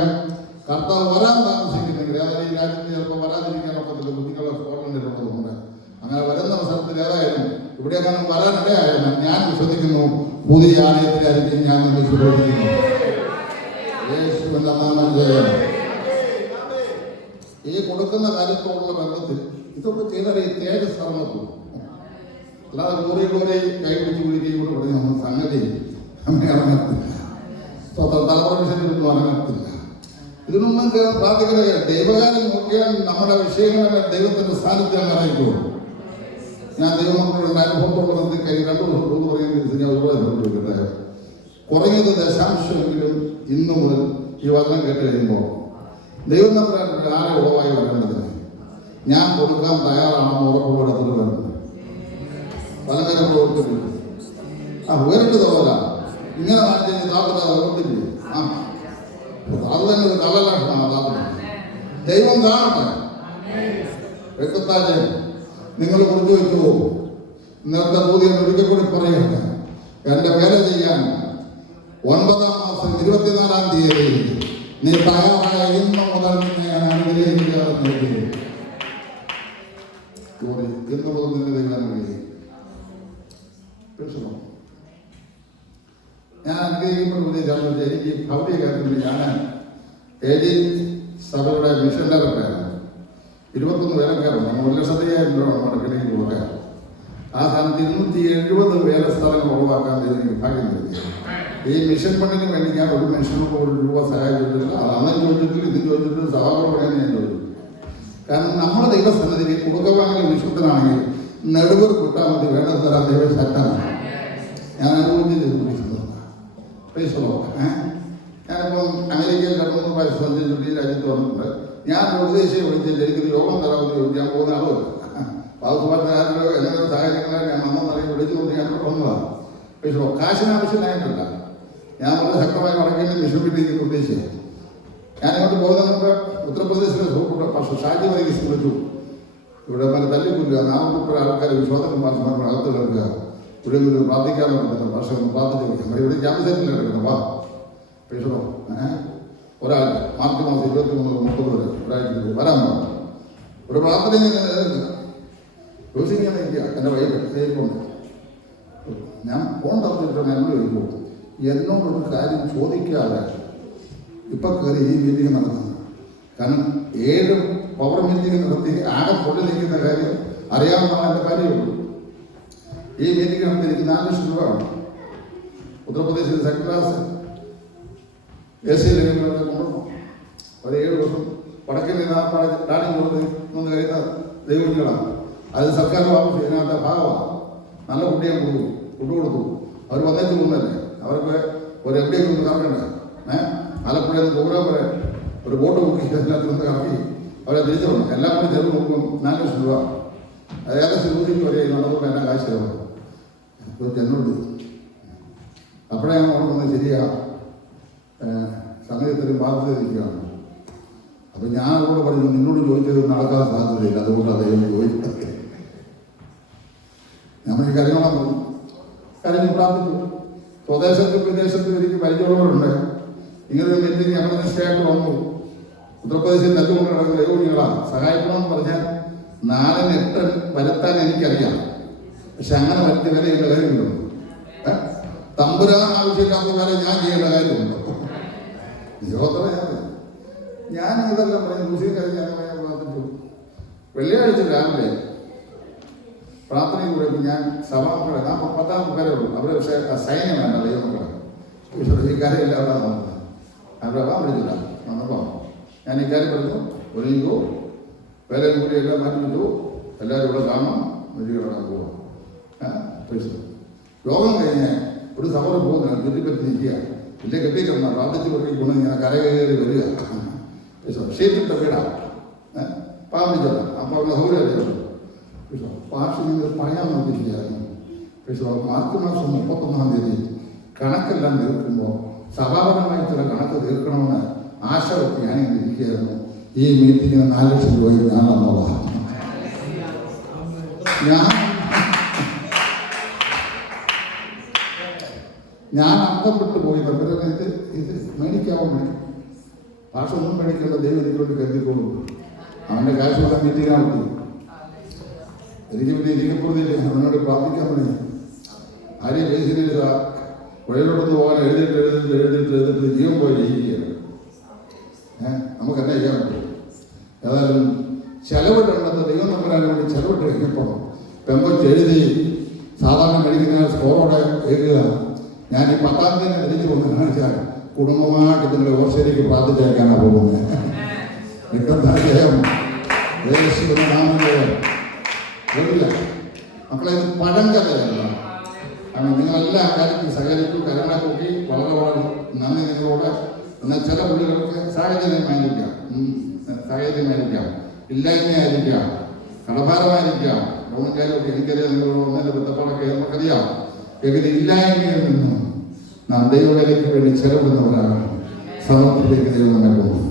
കർത്താവ് വരാൻ താമസിക്കുന്നെങ്കിൽ അതായത് ഈ രാജ്യത്ത് ചിലപ്പോൾ വരാതിരിക്കാൻ ഒക്കത്തില്ല, കുഞ്ഞുങ്ങളെ സ്കോട്ട്ലൻഡിലുള്ളതുകൊണ്ട് അങ്ങനെ വരുന്ന അവസരത്തിൽ ഏതായാലും ഇവിടെ അങ്ങനെ വരാനിടയായാലും ഞാൻ വിശ്വസിക്കുന്നു പുതിയ ആലയത്തിലായിരിക്കും ഞാൻ നിങ്ങൾ വിശ്വസിക്കുന്നു. യേശുവിന്റെ നാമം ജയം. ഈ കൊടുക്കുന്ന കാര്യത്തോടുള്ള ബന്ധത്തിൽ ഇതൊക്കെ ചെയ്താൽ ഈ തേജസ് ഇറങ്ങത്തുള്ളൂ. അല്ലാതെ കോറി കൈ പിടിച്ച് വിളിക്കുകയും കൂടെ പറഞ്ഞ് നമ്മൾ സംഗതി അങ്ങനെ ഇറങ്ങത്തില്ല. തലമുറ വിഷയത്തിലൊന്നും ഇറങ്ങത്തില്ല. ഇതിനൊന്നും പ്രാർത്ഥിക്കുന്ന ദൈവകാലം നോക്കിയാൽ നമ്മുടെ വിഷയങ്ങളെ ദൈവത്തിന്റെ സാന്നിധ്യം അറിയിക്കുള്ളൂ. ഞാൻ ദൈവമക്കളുടെ അനുഭവത്തോട് കൈ 2 ദിവസം പറയുന്നത് ഞാൻ ഒരുപാട് കുറഞ്ഞത് ദശാംശമെങ്കിലും ഇന്നു മുതൽ ഈ വചനം കേട്ട് കഴിയുമ്പോൾ ദൈവം നമ്മുടെ ആരെ ഉളവായി വരേണ്ടതിന് ഞാൻ കൊടുക്കാൻ തയ്യാറാണെന്ന് ഉറപ്പുകൂടത്തിൽ വരുന്നത് പലതരം പ്രവർത്തിക്കുന്നു. ഉയരട്ട് തോല ഇങ്ങനെ കാണിച്ചു താത്തത പ്രവർത്തിക്കില്ല. അത് തന്നെ ഒരു കലലക്ഷണമാണ് താത്തത. ദൈവം കാണട്ടെ. വ്യക്തത്താജ് നിങ്ങൾ കുറിച്ച് വെച്ചു പോകും. ഇന്നത്തെ ബോധ്യം ഒരിക്കൽ കൂടി പറയുകയാണ്. എൻ്റെ വേല ചെയ്യാൻ 9-ാം മാസം 24-ാം തീയതി നീ തയ്യാറായ ഇന്ന് മുതൽ ഞാൻ അനുഗ്രഹിക്കാതെ നോക്കി. ഇന്ന് മുതൽ നിന്നെ ദൈവം അനുഗ്രഹിക്കും. ഞാൻ അനുഗ്രഹിക്കപ്പെടുന്ന എനിക്ക് ഭൗതിക കാര്യത്തിൽ ഞാൻ AG സഭയുടെ മിഷൻ ഡയറക്ടറാണ്. 21 വേലക്കാരുണ്ട്. 1,50,000 രൂപ നമ്മുടെ കിടക്കി കൊടുക്കാൻ. ആ സ്ഥാനത്ത് 270 വേല സ്ഥലങ്ങൾ ഒഴിവാക്കാൻ എനിക്ക് ഭാഗ്യം നൽകി. ഈ മിഷൻ ഫണ്ടിന് വേണ്ടി ഞാൻ ഒരു മനുഷ്യനൊക്കെ ₹1 സഹായം ചോദിച്ചിട്ടില്ല. അത് അന്നും ചോദിച്ചിട്ടില്ല, ഇതും ചോദിച്ചിട്ട് സഭാപുരം പറയാൻ ഞാൻ ചോദിച്ചു. കാരണം നമ്മുടെ ദൈവസന്നിധിയിൽ കൊടുക്കവാണെങ്കിൽ വിശുദ്ധനാണെങ്കിൽ നെടുവർ കിട്ടാൻ മതി. വേണ്ടത് തരാൻ ദൈവം ശക്തനാണ്. ഞാൻ അനുഭവിച്ച് ഞാനിപ്പം അമേരിക്കയിൽ 2-3 പ്രാവശ്യം സഞ്ചരിച്ചിട്ട് ഈ രാജ്യത്ത് വന്നിട്ടുണ്ട്. ഞാൻ ഉപദേശിയെ വിളിച്ചിട്ട് എനിക്കൊരു യോഗം തരാമെന്ന് ചോദിച്ചു. ഞാൻ പോകുന്ന ആളുമല്ല. പാവസുമാരോ എന്തെങ്കിലും സാഹചര്യങ്ങളെ ഞാൻ വന്നെന്നറിയാൻ വിളിച്ചുകൊണ്ട് ഞാൻ വന്നതാണ്. പക്ഷേ കാശിന് ആവശ്യമായിട്ടില്ല. ഞാൻ വളരെ ശക്തമായി വടക്കേണ്ടി വിഷമിപ്പിക്കുന്ന ഉദ്ദേശിച്ചത്. ഞാനിങ്ങോട്ട് പോകുന്നപ്പോൾ ഉത്തർപ്രദേശിലെ സൂപ്പർ പക്ഷേ ഷാജി വർഗീസ് വിളിച്ചു. ഇവിടെ പല തല്ലിക്കൊല്ലുക, 40 ആൾക്കാർ വിശ്വാസം പാർശ്വമാർ അകത്ത് കിടക്കുക. ഇവിടെ ഒരു പ്രാർത്ഥിക്കാനോ പറ്റില്ല. പക്ഷേ ഒന്ന് പ്രാർത്ഥിച്ചു വയ്ക്കാം. ഇവിടെ ക്യാമ്പസിലാണ് കിടക്കുന്നത്. വാ പേശോ ഒരാൾ മാർച്ച് മാസം 23-30 വരെ ഒരാഴ്ച വരാൻ പറഞ്ഞു. ഒരു പ്രാർത്ഥന യോസിങ്ങനെ ഇരിക്കുക. എൻ്റെ വൈകിട്ടുണ്ട് ഞാൻ ഫോൺ തന്നിട്ട് എന്നോട് ചോദിക്കും, എന്നോടൊരു കാര്യം ചോദിക്കാതെ ഇപ്പം കയറി ഈ മീറ്റിംഗ് നടത്തുന്നത്. കാരണം 7 പവർ മീറ്റിംഗ് നടത്തി ആകെ പൊള്ളിലിരിക്കുന്ന കാര്യം അറിയാവുന്ന എൻ്റെ കാര്യമുള്ളൂ. ഈ മീറ്റിംഗ് നടത്തി എനിക്ക് 4 ലക്ഷം രൂപ വേണം. ഉത്തർപ്രദേശിൽ സെക്കൻഡ് ക്ലാസ് AC കൊണ്ടുവന്നു. ഒരു 7 ദിവസം വടക്കിൽ നിന്ന് കഴിയുന്ന ദൈവങ്ങളാണ്. അത് സർക്കാർ വാപ്പസ് ഇതിനകത്തെ ഭാഗമാണ്. നല്ല കുട്ടിയെ കൊടുത്തു. അവർ വന്നേച്ച് പോകുന്നല്ലേ. അവർക്ക് ഒരു FD ഒന്ന് കറക്കണ്ട. ആലപ്പുഴയിൽ നിന്ന് പ്രോഗ്രാം വരെ ഒരു ബോട്ട് ബുക്ക് ചെയ്തതിനകത്ത് നിന്ന് കറക്കി അവരെ തിരിച്ചു വന്നു. എല്ലാം കൂടി ചെറുപ്പം നോക്കുമ്പോൾ 4 ലക്ഷം രൂപ. അത് ഏകദേശം രൂപയ്ക്ക് വരെ നടന്നപ്പോൾ എന്നെ കാശ് തരുന്നത് എന്നോട്. അപ്പോഴേ ഞാൻ ഓർക്കുന്നത് ശരിയാ, സംഗീതത്തിന് ബാധ്യതയിരിക്കുകയാണ്. അപ്പം ഞാൻ അവരോട് പറഞ്ഞു, നിന്നോട് ചോദിച്ചത് നടക്കാൻ സാധ്യതയില്ല, അതുകൊണ്ട് അദ്ദേഹം ചോദിച്ചത്. നമ്മൾ ഈ കാര്യങ്ങളാണ് പറഞ്ഞു. കാര്യം പ്രാർത്ഥിച്ചു. സ്വദേശത്തും വിദേശത്തും എനിക്ക് പരിചയമുള്ളവരുണ്ട്. ഇങ്ങനൊരു മീറ്റിംഗ് ഞങ്ങൾ നിശ്ചയമായിട്ട് വന്നു. ഉത്തർപ്രദേശിൽ നെല്ലുകൊണ്ട് കിടക്കുന്ന ദൈവങ്ങളാണ് സഹായിക്കണമെന്ന് പറഞ്ഞാൽ 4-8 വരുത്താൻ എനിക്കറിയാം. പക്ഷെ അങ്ങനെ വരുത്തി വരെ എൻ്റെ കാര്യമുണ്ടോ? തമ്പുരാൻ ആവശ്യമില്ലാത്ത കാര്യം ഞാൻ ചെയ്യേണ്ട കാര്യമുണ്ടോ? ദൈവത്തോടെ ഞാൻ ഇതെല്ലാം പറഞ്ഞ് മുസ്ലിം കാര്യം ഞാൻ പ്രാർത്ഥിച്ചു. വെള്ളിയാഴ്ച രാവിലെ പ്രാർത്ഥനയിൽ കൂടെ ഞാൻ സഭാമക്കളെ 10 പേരേ ഉള്ളൂ. അവരെ പക്ഷേ സൈന്യം വേണ്ട ദൈവമക്കളെ. ഈ കാര്യമില്ല അവിടെ നോക്കുന്നത്. അവരെ വിളിച്ചില്ല. വന്നപ്പോൾ ഞാൻ ഈ കാര്യം പറഞ്ഞു, ഒരുങ്ങോ വേലയും കൂടി എല്ലാം മാറ്റിവിട്ടു. എല്ലാവരും ഇവിടെ കാണണം. വരികളാണ് പോവാം. യോഗം കഴിഞ്ഞ് ഒരു സഭയിൽ പോകുന്ന ചുറ്റിപ്പറ്റി നിൽക്കുക. ഇല്ലേ കെട്ടിക്കിടന്ന പ്രാർത്ഥിച്ച് കൊണ്ടിരിക്കണം. ഇങ്ങനെ കരകയറി വരിക. ഷീറ്റിട്ട വീടാണ്. പാമ്പിച്ചോള. അപ്പോൾ അവിടെ സൗകര്യം പാർശ്വ നിങ്ങൾ പറയാൻ നോക്കിയിരിക്കുകയായിരുന്നു. പക്ഷേ മാർച്ച് മാസം 31-ാം തീയതി കണക്കെല്ലാം തീർക്കുമ്പോൾ സഭാപരമായി ചില കണക്ക് തീർക്കണമെന്ന് ആശ വെച്ച് ഞാനിങ്ങനെ ഇരിക്കുകയായിരുന്നു. ഈ മീറ്റിങ്ങിന് 4 ലക്ഷം രൂപയിൽ ഞാൻ വന്നതാണ്. ഞാൻ അന്തപ്പെട്ടു പോയി. ഇത് മേടിക്കാവോ? ഭാഷ ഒന്നും മേടിക്കേണ്ട, ദൈവം എനിക്കൊണ്ട് കരുതിക്കോളും. അവൻ്റെ കാശുള്ള മീറ്റിംഗാണ് മതി. എനിക്ക് പിന്നെ ഇരിക്കപ്പെടുന്നില്ല. അവനോട് പ്രാർത്ഥിക്കാൻ പറ്റും. ആരെയും കേസിലില്ല. പുഴയിലോട്ടൊന്ന് പോകാൻ എഴുതിയിട്ട് ജീവൻ പോയി ജയിക്കുകയാണ്. നമുക്കെന്നെ ചെയ്യാൻ പറ്റും. ഏതായാലും ചെലവിട്ടുണ്ടെന്ന് ദൈവം നമ്പരാൻ വേണ്ടി ചെലവിട്ട് കഴിഞ്ഞപ്പോൾ പെങ്കൊച്ച് എഴുതി സാധാരണ മേടിക്കുന്ന സ്കോറോടെ എഴുതുക. ഞാൻ ഈ 10-ാം തീയതി തിരിച്ചു കൊണ്ട് കാണിച്ചാൽ കുടുംബമായിട്ട് നിങ്ങൾ ഓർച്ചയിലേക്ക് പ്രാർത്ഥിച്ചേക്കാനാണ് പോകുന്നത്. മക്കളെ, ഇത് പഴങ്കഥയല്ല. കാരണം നിങ്ങളെല്ലാ കാര്യത്തിലും സഹകരിച്ചു, കരുണ കൂട്ടി വളരെ വളരെ നന്ദി നിങ്ങളോട്. എന്നാൽ ചില പുള്ളികൾക്ക് സാഹചര്യമായിരിക്കാം, ഇല്ലായ്മയായിരിക്കാം, കടഭാരമായിരിക്കാം. ഗവൺമെൻറ്റുകാരൊക്കെ എനിക്കറിയാം, നിങ്ങളോട് ഒന്നതിൻ്റെ ബന്ധപ്പാടൊക്കെ നമുക്കറിയാം. എങ്കിലും ഇല്ലായ്മയിൽ നിന്നും നാം ദൈവവേലയ്ക്ക് വേണ്ടി ചെലവിടുന്നവരാണ്. സമൂഹത്തിലേക്ക് ദൈവം നമ്മെ പോകും.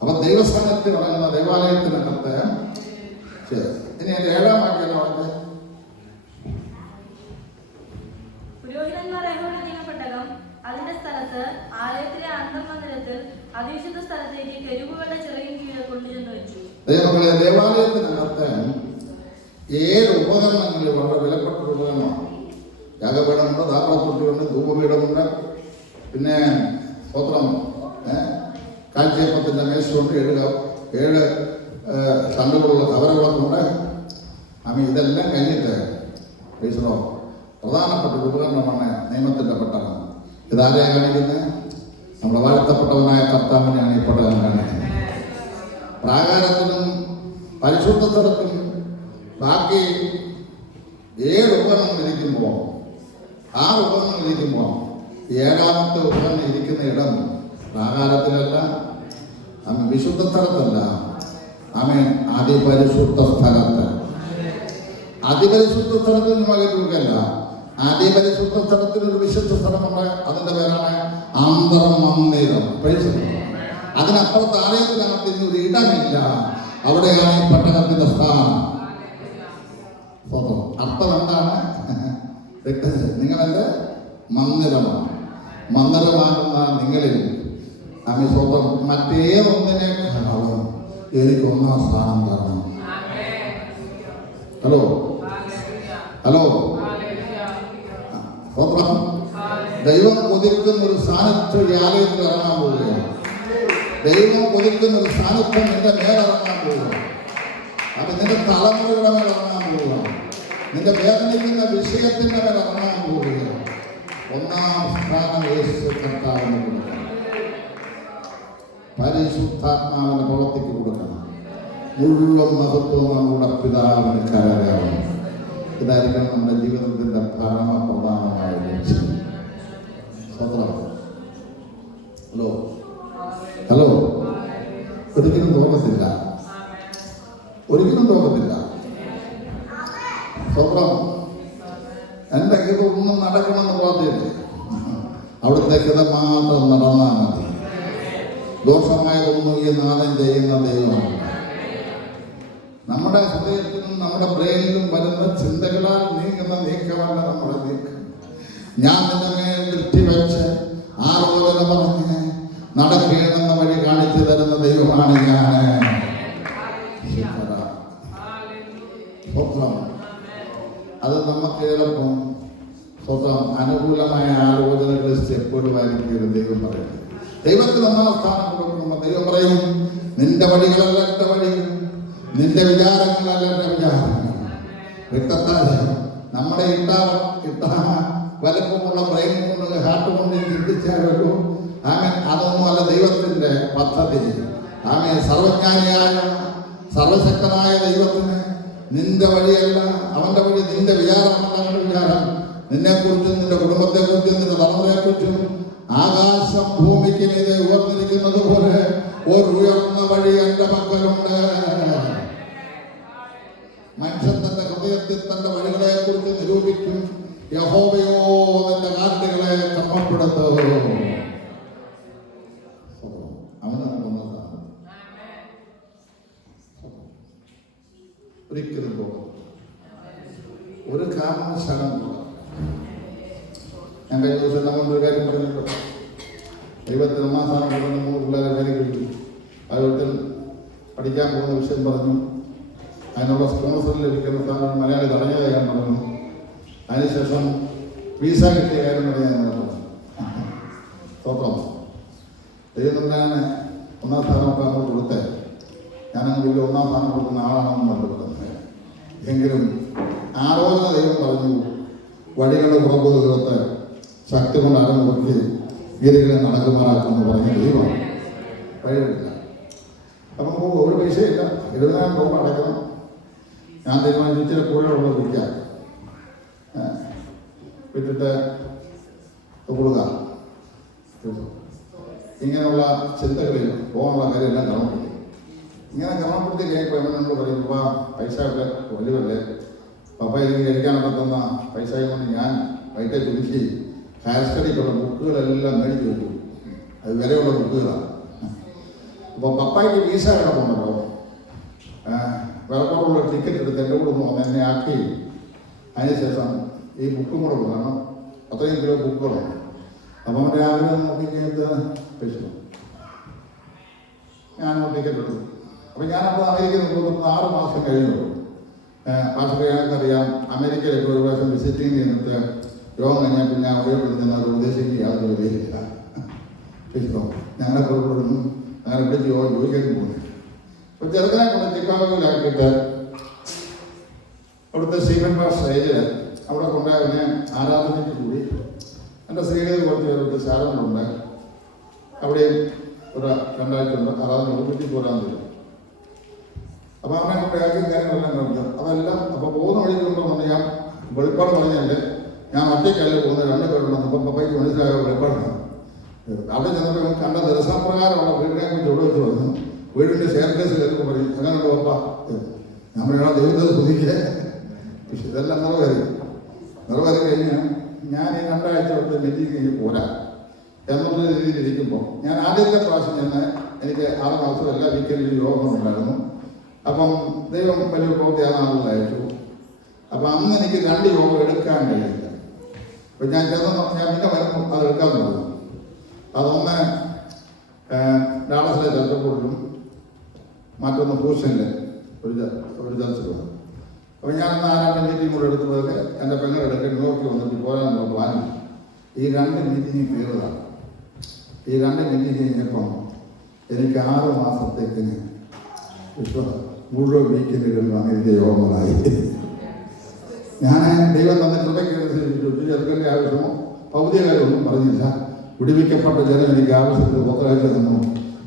അപ്പൊ ദൈവസ്ഥാനത്തിൽ ഇറങ്ങുന്ന ദേവാലയത്തിനകത്ത് ഇനി എന്റെ 7-ാം വാക്യം പുരോഹിതന്മാർ യഹോവയുടെ നിയമപെട്ടകം അതിന്റെ സ്ഥലത്ത് ആലയത്തിലെ അന്തർമന്ദിരത്തിൽ അതിവിശുദ്ധ സ്ഥലത്തേക്ക് കെരൂബുകളുടെ ചിറകിൻ കീഴിൽ കൊണ്ടുചെന്ന് വെച്ചു. ദൈവമക്കളെ, ദേവാലയത്തിനകത്ത് 7 ഉപകരണങ്ങൾ വളരെ വിലപ്പെട്ട ഉപകരണമാണ്. യാഗപീഠമുണ്ട്, ധാരാളത്തൊട്ടിയുണ്ട്, ധൂപപീഠമുണ്ട്, പിന്നെ സ്തോത്രം കാഴ്ചയപ്പത്തിൻ്റെ മേശയുണ്ട്, 7 തണ്ടുകളുള്ള കവരകളൊക്കെ. ഇതെല്ലാം കഴിഞ്ഞിട്ട് പ്രധാനപ്പെട്ട ഉപകരണമാണ് നിയമത്തിൻ്റെ പെട്ടകം. ഇതാരെയാണ് കാണിക്കുന്നത്? നമ്മുടെ വാഴ്ത്തപ്പെട്ടവനായ കർത്താവിനെയാണ് ഈ പെട്ടകം കാണിക്കുന്നത്. പ്രാകാരത്തിനും പരിശുദ്ധ സ്ഥലത്തിനും ബാക്കി 7 ഉപകരണങ്ങൾ ഇരിക്കുമ്പോൾ, 6 ഉപകരണങ്ങൾ ഇരിക്കുമ്പോൾ 7-ാമത്തെ ഉപകരണം ഇരിക്കുന്ന ഇടം പ്രാകാരത്തിലല്ല, വിശുദ്ധ സ്ഥലത്തല്ല, അതിപരിശുദ്ധ സ്ഥലത്ത്. അതിപരിശുദ്ധ സ്ഥലത്തിൽ മകല്ല, അതിപരിശുദ്ധ സ്ഥലത്തിൽ ഒരു വിശുദ്ധ സ്ഥലമുണ്ട്. അതിന്റെ പേരാണ് അന്തർമന്ദിരം. അതിനപ്പുറത്ത് ആലയത്തിനകത്ത് ഇന്നൊരു ഇടമില്ല. അവിടെയാണ് ഈ പെട്ടകത്തിന്റെ സ്ഥാനം. അർത്ഥം എന്താണ്? നിങ്ങളെന്റെ മന്ദിരമാണ്. മന്ദിരമാകുന്ന നിങ്ങളിൽ സ്വന്തം മറ്റേതൊന്നിനേക്കാളും എനിക്ക് 1-ാം സ്ഥാനം തരണം. ഹലോ സ്വന്തം ദൈവം കൊതിക്കുന്ന ഒരു സാന്നിധ്യം ഈ ആലയത്തിൽ ഇറങ്ങാൻ പോവുകയാണ്. ദൈവം കൊതിക്കുന്ന ഒരു സാന്നിധ്യം നിന്റെ മേലിറങ്ങാൻ പോവുകയാണ്. അത് നിന്റെ തലമുറയുടെ മേൽ ഇറങ്ങാൻ പോവുകയാണ്. നിന്റെ വേദനിക്കുന്ന വിഷയത്തിന്റെ മേൽ ഇറങ്ങാൻ പോവുകയാണ്. 1-ാം സ്ഥാനം യേശു കർത്താവിന് കൊടുക്കണം. പരിശുദ്ധാത്മാവിന് പ്രവർത്തിക്ക് കൊടുക്കണം. മുഴുവൻ മഹത്വം നമ്മുടെ പിതാവിന് കരകയറണം. ഇതായിരിക്കണം നമ്മുടെ ജീവിതത്തിന്റെ പരമപ്രധാനമായ ലക്ഷ്യം. ഹലോ ഒരിക്കലും തോന്നത്തില്ല. സ്വപ്നം എൻ്റെ ഇതൊന്നും നടക്കണമെന്ന് പ്രാർത്ഥിച്ചില്ലേ? അവിടുത്തെ ഹിതം മാത്രം നടന്നാൽ മതി. ദോഷമായതൊന്നും ഈ നാദം ചെയ്യുന്ന ദൈവമാണ്. നമ്മുടെ ഹൃദയത്തിനും നമ്മുടെ ബ്രെയിനിലും വരുന്ന ചിന്തകളാൽ നീങ്ങുന്ന നീക്കമല്ല നമ്മുടെ നീക്കം. ഞാൻ നിന്റെ മേൽ ദൃഷ്ടി വെച്ച് ആലോചന പറഞ്ഞ് നടക്കേണ്ടെന്ന വഴി കാണിച്ചു തരുന്ന ദൈവമാണ് ഞാൻ. അത് നമുക്ക് ചിലപ്പം അനുകൂലമായ ആലോചനകൾ സ്റ്റെപ്പുകളുമായിരിക്കും ദൈവം പറയുന്നത്. ദൈവത്തിന് 1-ാം സ്ഥാനം കൊടുക്കുമ്പോൾ ദൈവം പറയും, നിന്റെ വഴികളല്ല എൻ്റെ വഴികൾ, നിന്റെ വിചാരങ്ങളല്ല എൻ്റെ വിചാരങ്ങൾ. വ്യക്തത്താൽ നമ്മുടെ വലുപ്പമുള്ള ബ്രെയിൻ കൊണ്ട് ഹാർട്ട് കൊണ്ട് ചിന്തിച്ചാലോ അതൊന്നുമല്ല ദൈവത്തിന്റെ പദ്ധതി. സർവജ്ഞാനിയായ സർവശക്തനായ ദൈവത്തിന് നിന്റെ വഴിയല്ല അവന്റെ വഴി. നിന്റെ വിചാരമല്ല അവന്റെ വിചാരം. നിന്നെക്കുറിച്ചും നിന്റെ കുടുംബത്തെക്കുറിച്ചും നിന്റെ തലമുറയെക്കുറിച്ചും ആകാശം ഭൂമിക്ക് മീതെ ഉയർന്നിരിക്കുന്നത് പോലെ ഒരു ഉയർന്ന വഴി എന്റെ പക്കലുണ്ട്. മനുഷ്യൻ തന്റെ ഹൃദയത്തിൽ തന്റെ വഴികളെ കുറിച്ച് നിരൂപിക്കും. യഹോവയോ നിന്റെ കാറ്റുകളെ ക്രമപ്പെടുത്തും. ഒരിക്കലും പോകും ഒരു കാരണവശാലും പോകാം. ഞാൻ കഴിഞ്ഞ ദിവസം നമ്മളൊരു കാര്യം പറഞ്ഞിട്ട് ദൈവത്തിന് 1-ാം സ്ഥാനം കൊടുക്കുന്ന 3 പിള്ളേരെ കാര്യം കഴിഞ്ഞു. ഓരോരുത്തർ പഠിക്കാൻ പോകുന്ന വിഷയം പറഞ്ഞു. അതിനുള്ള സ്പോൺസർ ലഭിക്കുന്ന സ്ഥാനം മലയാളി തടഞ്ഞതായി ഞാൻ പറഞ്ഞു. അതിനുശേഷം വിസ കിട്ടിയ കാര്യം പറയാൻ പറഞ്ഞു. സ്വന്തം ദൈവം തന്നെയാണ് 1-ാം സ്ഥാനമൊക്കെ നമ്മൾ കൊടുത്തേ. ഞാനങ്ങനെ വലിയ 1-ാം സ്ഥാനം കൊടുക്കുന്ന ആളാണെന്ന് കണ്ടുപിടുന്നത്. എങ്കിലും ആലോചന ദൈവം പറഞ്ഞു, വഴികളുടെ പുറകു തീർത്ത് ശക്തി കൊണ്ട് അരമുറുക്കി ഗിരികളെ നടക്കുമാറാക്കുമെന്ന് പറഞ്ഞ ദൈവമാണ്. വഴിയില്ല. അപ്പം ഒരു പൈസയില്ല, 70,000 രൂപ അടയ്ക്കണം. ഞാൻ തീരുമാനിച്ചു ഇച്ചിരി കൂടെ ഉള്ളത് വിൽക്കാം, വിട്ടിട്ട് കൊടുക്കാം. ഇങ്ങനെയുള്ള ചിന്തകളിൽ പോകാനുള്ള കാര്യമെല്ലാം ക്രമപ്പെടുത്തി. ഇങ്ങനെ ക്രമപ്പെടുത്തി കഴിയുമ്പോൾ എന്നോട് പറയും, പപ്പ പൈസ ഒക്കെ വലിയല്ലേ, പപ്പ എനിക്ക് കഴിക്കാനൊക്കെ തന്ന പൈസയും കൊണ്ട് ഞാൻ വൈകിട്ട് ചുരുക്കി ഹയർ സ്റ്റഡിക്കുള്ള ബുക്കുകളെല്ലാം മേടിച്ച് വെച്ചു. അത് വിലയുള്ള ബുക്കുകളാണ്. അപ്പോൾ പപ്പായ്ക്ക് വീസ കിടപ്പുണ്ടല്ലോ, വിലക്കുറവുള്ള ടിക്കറ്റ് എടുത്ത് എൻ്റെ കൂടെ ഒന്ന് വന്ന് എന്നെ ആക്കി അതിനുശേഷം ഈ ബുക്കും കൂടെ വേണം, അത്രയും കിലോ ബുക്കുകളുണ്ട്. അപ്പം അവൻ്റെ ആഗ്രഹം നോക്കിക്കഴിഞ്ഞിട്ട് പൈസ ഞാൻ ടിക്കറ്റ് എടുത്തു. അപ്പം ഞാൻ അവിടെ അമേരിക്കയിൽ പോകുന്നത് 6 മാസം കഴിഞ്ഞുള്ളൂ. ഞങ്ങൾക്കറിയാം, അമേരിക്കയിലൊക്കെ ഒരു പ്രാവശ്യം വിസിറ്റിംഗ് ചെയ്യുന്നിട്ട് രോഗം കഴിഞ്ഞാൽ പിന്നെ അവിടെ വിടുന്ന ഉപദേശിക്ക് യാതൊരു വിലയില്ല. ഇഷ്ടം ഞങ്ങളെ പുറപ്പെടുന്നു, അങ്ങനെ വിളിച്ച് ജോലിക്കായിട്ട് പോകുന്നു. അപ്പോൾ ചെറുക്കനെ കൊണ്ട് ചിക്കാഗോയിലാക്കിയിട്ട് അവിടുത്തെ ശ്രീകണ്ഠ സ്റ്റേജിൽ അവിടെ കൊണ്ടുപോയി ആരാധനയ്ക്ക് കൂടി. എൻ്റെ സ്ത്രീകളിൽ കുറച്ച് പേരുടെ ശാലകളുണ്ട്, അവിടെയും ഒരു 2 ആഴ്ച ആരാധന വീട്ടിൽ പോരാൻ തരും. അപ്പോൾ അവനെ കൊണ്ടാക്കി കാര്യങ്ങളെല്ലാം കാണിക്കാം. അതെല്ലാം അപ്പോൾ പോകുന്ന വഴി കൊണ്ടുവന്നു ഞാൻ വെളിപ്പാട് പറഞ്ഞാൽ ഞാൻ ഒറ്റയ്ക്കല്ല പോകുന്ന 2 പേരുണ്ടെന്ന്. അപ്പം പപ്പയ്ക്ക് മനസ്സിലായ വെളിപ്പാടാണ്. അവിടെ ചെന്നപ്പോൾ കണ്ട ദർശനപ്രകാരമുള്ള വീടിനെ കുറിച്ച് ഇവിടെ വെച്ച് വന്നു. വീടിൻ്റെ ഷെയർ കേസിൽ എടുക്കും പറയും, അങ്ങനെയുള്ള പപ്പ ഞാൻ പറയണം ദൈവത്തെ സ്തുതിക്കുക. പക്ഷെ ഇതെല്ലാം നിറവേറി കഴിഞ്ഞാൽ ഞാൻ ഈ 2 ആഴ്ച അവിടുത്തെ മീറ്റിംഗ് കഴിഞ്ഞ് പോരാ എന്നുള്ള രീതിയിൽ ഇരിക്കുമ്പോൾ ഞാൻ ആദ്യത്തെ പ്രാവശ്യം ചെന്ന് എനിക്ക് 6 മാസം എല്ലാ വീക്കിലും യോഗങ്ങളുണ്ടായിരുന്നു. അപ്പം ദൈവം വലിയ പ്രവൃത്തി ആ നാളിൽ അയച്ചു. അപ്പം അന്ന് എനിക്ക് 2 യോഗം എടുക്കാൻ കഴിയില്ല. അപ്പം ഞാൻ പിന്നെ വരുമ്പോൾ അത് എടുക്കാൻ തുടങ്ങി. അതൊന്ന് ഡാളസിലെ ചർച്ചക്കൂടിലും മറ്റൊന്ന് ഹൂസ്റ്റണിലെ ഒരു ചർച്ചക്കൂടും. അപ്പോൾ ഞാൻ അന്ന് 2 മീറ്റിംഗ് കൂടെ എടുത്തതൊക്കെ എൻ്റെ പെങ്ങളെടുത്ത് ന്യൂയോർക്കിൽ വന്നിട്ട് പോരാനുള്ള പ്ലാനിൽ ഈ 2 മീറ്റിംഗ് കയറുകയാണ്. ഈ 2 മീറ്റിംഗ് കഴിഞ്ഞപ്പം എനിക്ക് 6 മാസത്തേക്ക് മുഴുവൻ വീക്കെൻഡുകളിലും അങ്ങനെ യോഗങ്ങളായി. ഞാൻ ദൈവം തന്ന കൃപയ്ക്കനുസരിച്ചു ചെറുക്കൻ്റെ ആവശ്യമോ ഭൗതികകാര്യമൊന്നും പറഞ്ഞില്ല. വിടുവിക്കപ്പെട്ട ജനം എനിക്ക് ആവശ്യത്തിന് ഒത്തരാഴ്ച തന്നു.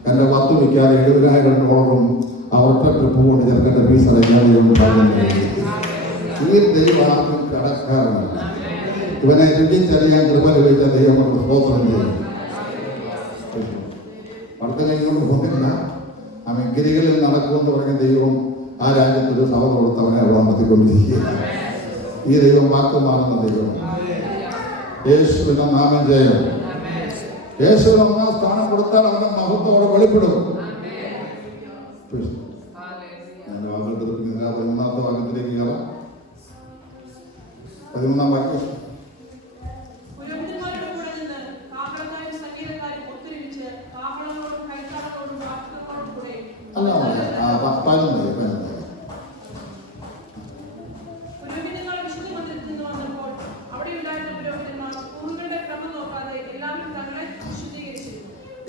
എൻ്റെ 10 വിൽക്കാതെ 70,000 ആ ഒറ്റ ട്രിപ്പ് കൊണ്ട് ചെറുക്കൻ്റെ ഫീസ് അടയ്ക്കാതെയൊന്നും പറഞ്ഞില്ല. ഈ ദൈവം ആർക്കും കടക്കാറുണ്ട്. ഇവനെ രുചിച്ചറിയാൻ കൃപ ലഭിച്ച ദൈവം കൊണ്ട് സ്തോത്രം ചെയ്യും. വർത്തനയോട് പോകുന്നില്ല. അവൻ ഗിരികളിൽ നടക്കുമെന്ന് പറഞ്ഞ ദൈവം ആ രാജ്യത്തൊരു സഭ കൊടുത്തവനെ അവിടെ നടത്തിക്കൊണ്ടിരിക്കുക. ഈ ദൈവം വാക്ക് മാറുന്ന ദൈവം. യേശുവിന്റെ നാമം ജയം. യേശുവിന് 1ാം സ്ഥാനം കൊടുത്താൽ അവന്റെ മഹത്വത്തോടെ വെളിപ്പെടും. ഞാൻ വാക്കുകൾ തീർപ്പിക്കുന്ന 13ാമത്തെ വാക്യത്തിലേക്ക് കയറാം. 13ാം വാക്യം.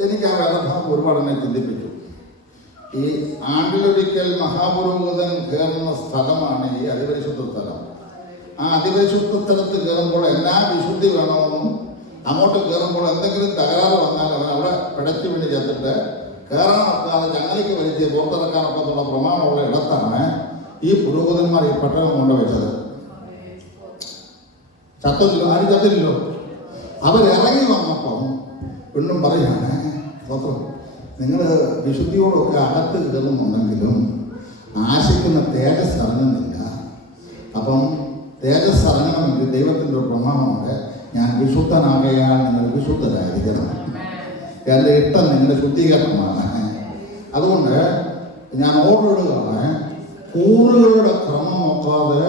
എനിക്ക് ആ വേദഭാഗം ഒരുപാട് എന്നെ ചിന്തിപ്പിച്ചു. ഈ ആണ്ടിലൊരിക്കൽ മഹാപുരോഹിതൻ കയറുന്ന സ്ഥലമാണ് ഈ അതിപരിശുദ്ധ സ്ഥലം. ആ അതിപരിശുദ്ധ സ്ഥലത്ത് കയറുമ്പോൾ എന്നാ വിശുദ്ധി വേണമെന്നും അങ്ങോട്ട് കയറുമ്പോൾ എന്തെങ്കിലും തകരാറ് വന്നാൽ അവൻ അവിടെ പിടച്ചു വേണ്ടി ചേർത്തിട്ട് കയറാനൊക്കാതെ ചങ്ങലയ്ക്ക് വലിച്ച് പുറത്തിറക്കാനൊക്കത്തുള്ള പ്രമാണമുള്ള ഇടത്താണ് ഈ പുരോഹിതന്മാർ ഈ പട്ടണം കൊണ്ടുവച്ചത്. ചത്തില്ലോ, ആരും ചത്തില്ലല്ലോ. അവരിറങ്ങി വന്നപ്പോൾ വീണ്ടും പറയാണ്, നിങ്ങൾ വിശുദ്ധിയോടൊക്കെ അകത്ത് കയറുന്നുണ്ടെങ്കിലും ആശിക്കുന്ന തേജസ് ഇറങ്ങുന്നില്ല. അപ്പം തേജസ് ഇറങ്ങണമെങ്കിൽ ദൈവത്തിൻ്റെ ഒരു പ്രമാണമുണ്ട്, ഞാൻ വിശുദ്ധനാകയാൽ നിങ്ങൾ വിശുദ്ധരായിരിക്കണം. എൻ്റെ ഇഷ്ടം നിങ്ങളുടെ ശുദ്ധീകരണമാണ്. അതുകൊണ്ട് ഞാൻ ഓർഡർ ഇടുകയാണ്, കൂറുകളുടെ ക്രമം നോക്കാതെ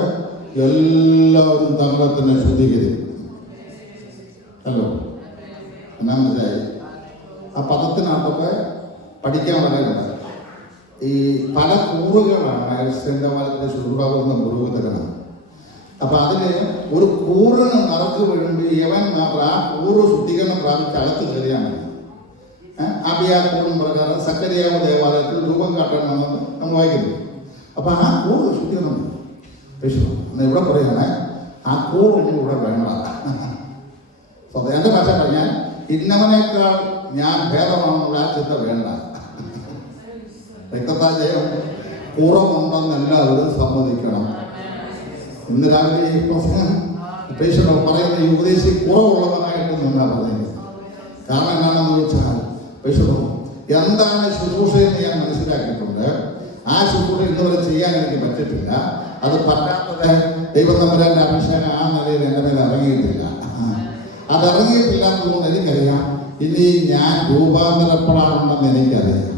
എല്ലാവരും തങ്ങളെ തന്നെ ശുദ്ധീകരിക്കും. ഹലോ, എന്നാ മനസ്സിലായി? ആ പദത്തിനകത്തൊക്കെ പഠിക്കാൻ പറയുന്നത് ഈ പല കൂറുകളാണ് സെന്തമാലത്തിൻ്റെ ശുദ്ധാകുന്ന പുരോഹിതനാണ്. അപ്പം അതിൽ ഒരു കൂറിന് നിറക്ക് വേണ്ടി യവൻ മാത്രം ആ കൂറ് ശുദ്ധീകരണം പ്രാപിച്ച് അകത്ത് കയറിയാൽ മതി. അബിയാക്കൂറും പ്രകാരം സക്കരിയാവ് ദേവാലയത്തിൽ രൂപം കാട്ടണമെന്ന് നമ്മൾ വായിക്കുന്നു. അപ്പം ആ കൂറ് ശുദ്ധീകരണം എന്നാൽ ഇവിടെ പറയുകയാണ്, ആ കൂറൊന്നും ഇവിടെ വേണ്ട. സ്വന്തം എൻ്റെ ഭാഷ പറഞ്ഞാൽ ഇന്നവനേക്കാൾ ഞാൻ ഭേദമാണെന്നുള്ള ആ ചിന്ത വേണ്ട. രക്തത്താജയം കുറവുണ്ടെന്ന് എല്ലാവരും സമ്മതിക്കണം. ഇന്ന് രാവിലെ ഈ പ്രസംഗം പറയുന്ന ഈ ഉപദേശി കുറവുള്ളവനായിട്ട് നിന്നാ പറയുന്നത്. കാരണം എന്താണെന്ന് ചോദിച്ചാൽ എന്താണ് ശുശ്രൂഷയെന്ന് ഞാൻ മനസ്സിലാക്കിയിട്ടുണ്ട്. ആ ശുശ്രൂഷ ഇന്നുവരെ ചെയ്യാൻ എനിക്ക് പറ്റിയിട്ടില്ല. അത് പറ്റാത്തത് ദൈവം തമ്പുരാന്റെ അഭിഷേകം ആ നിലയിൽ എൻ്റെ മേലെ ഇറങ്ങിയിട്ടില്ല. അത് ഇറങ്ങിയിട്ടില്ലാത്തതുകൊണ്ട് എനിക്കറിയാം ഇനി ഞാൻ രൂപാന്തരപ്പെടാറുണ്ടെന്ന് എനിക്കറിയാം.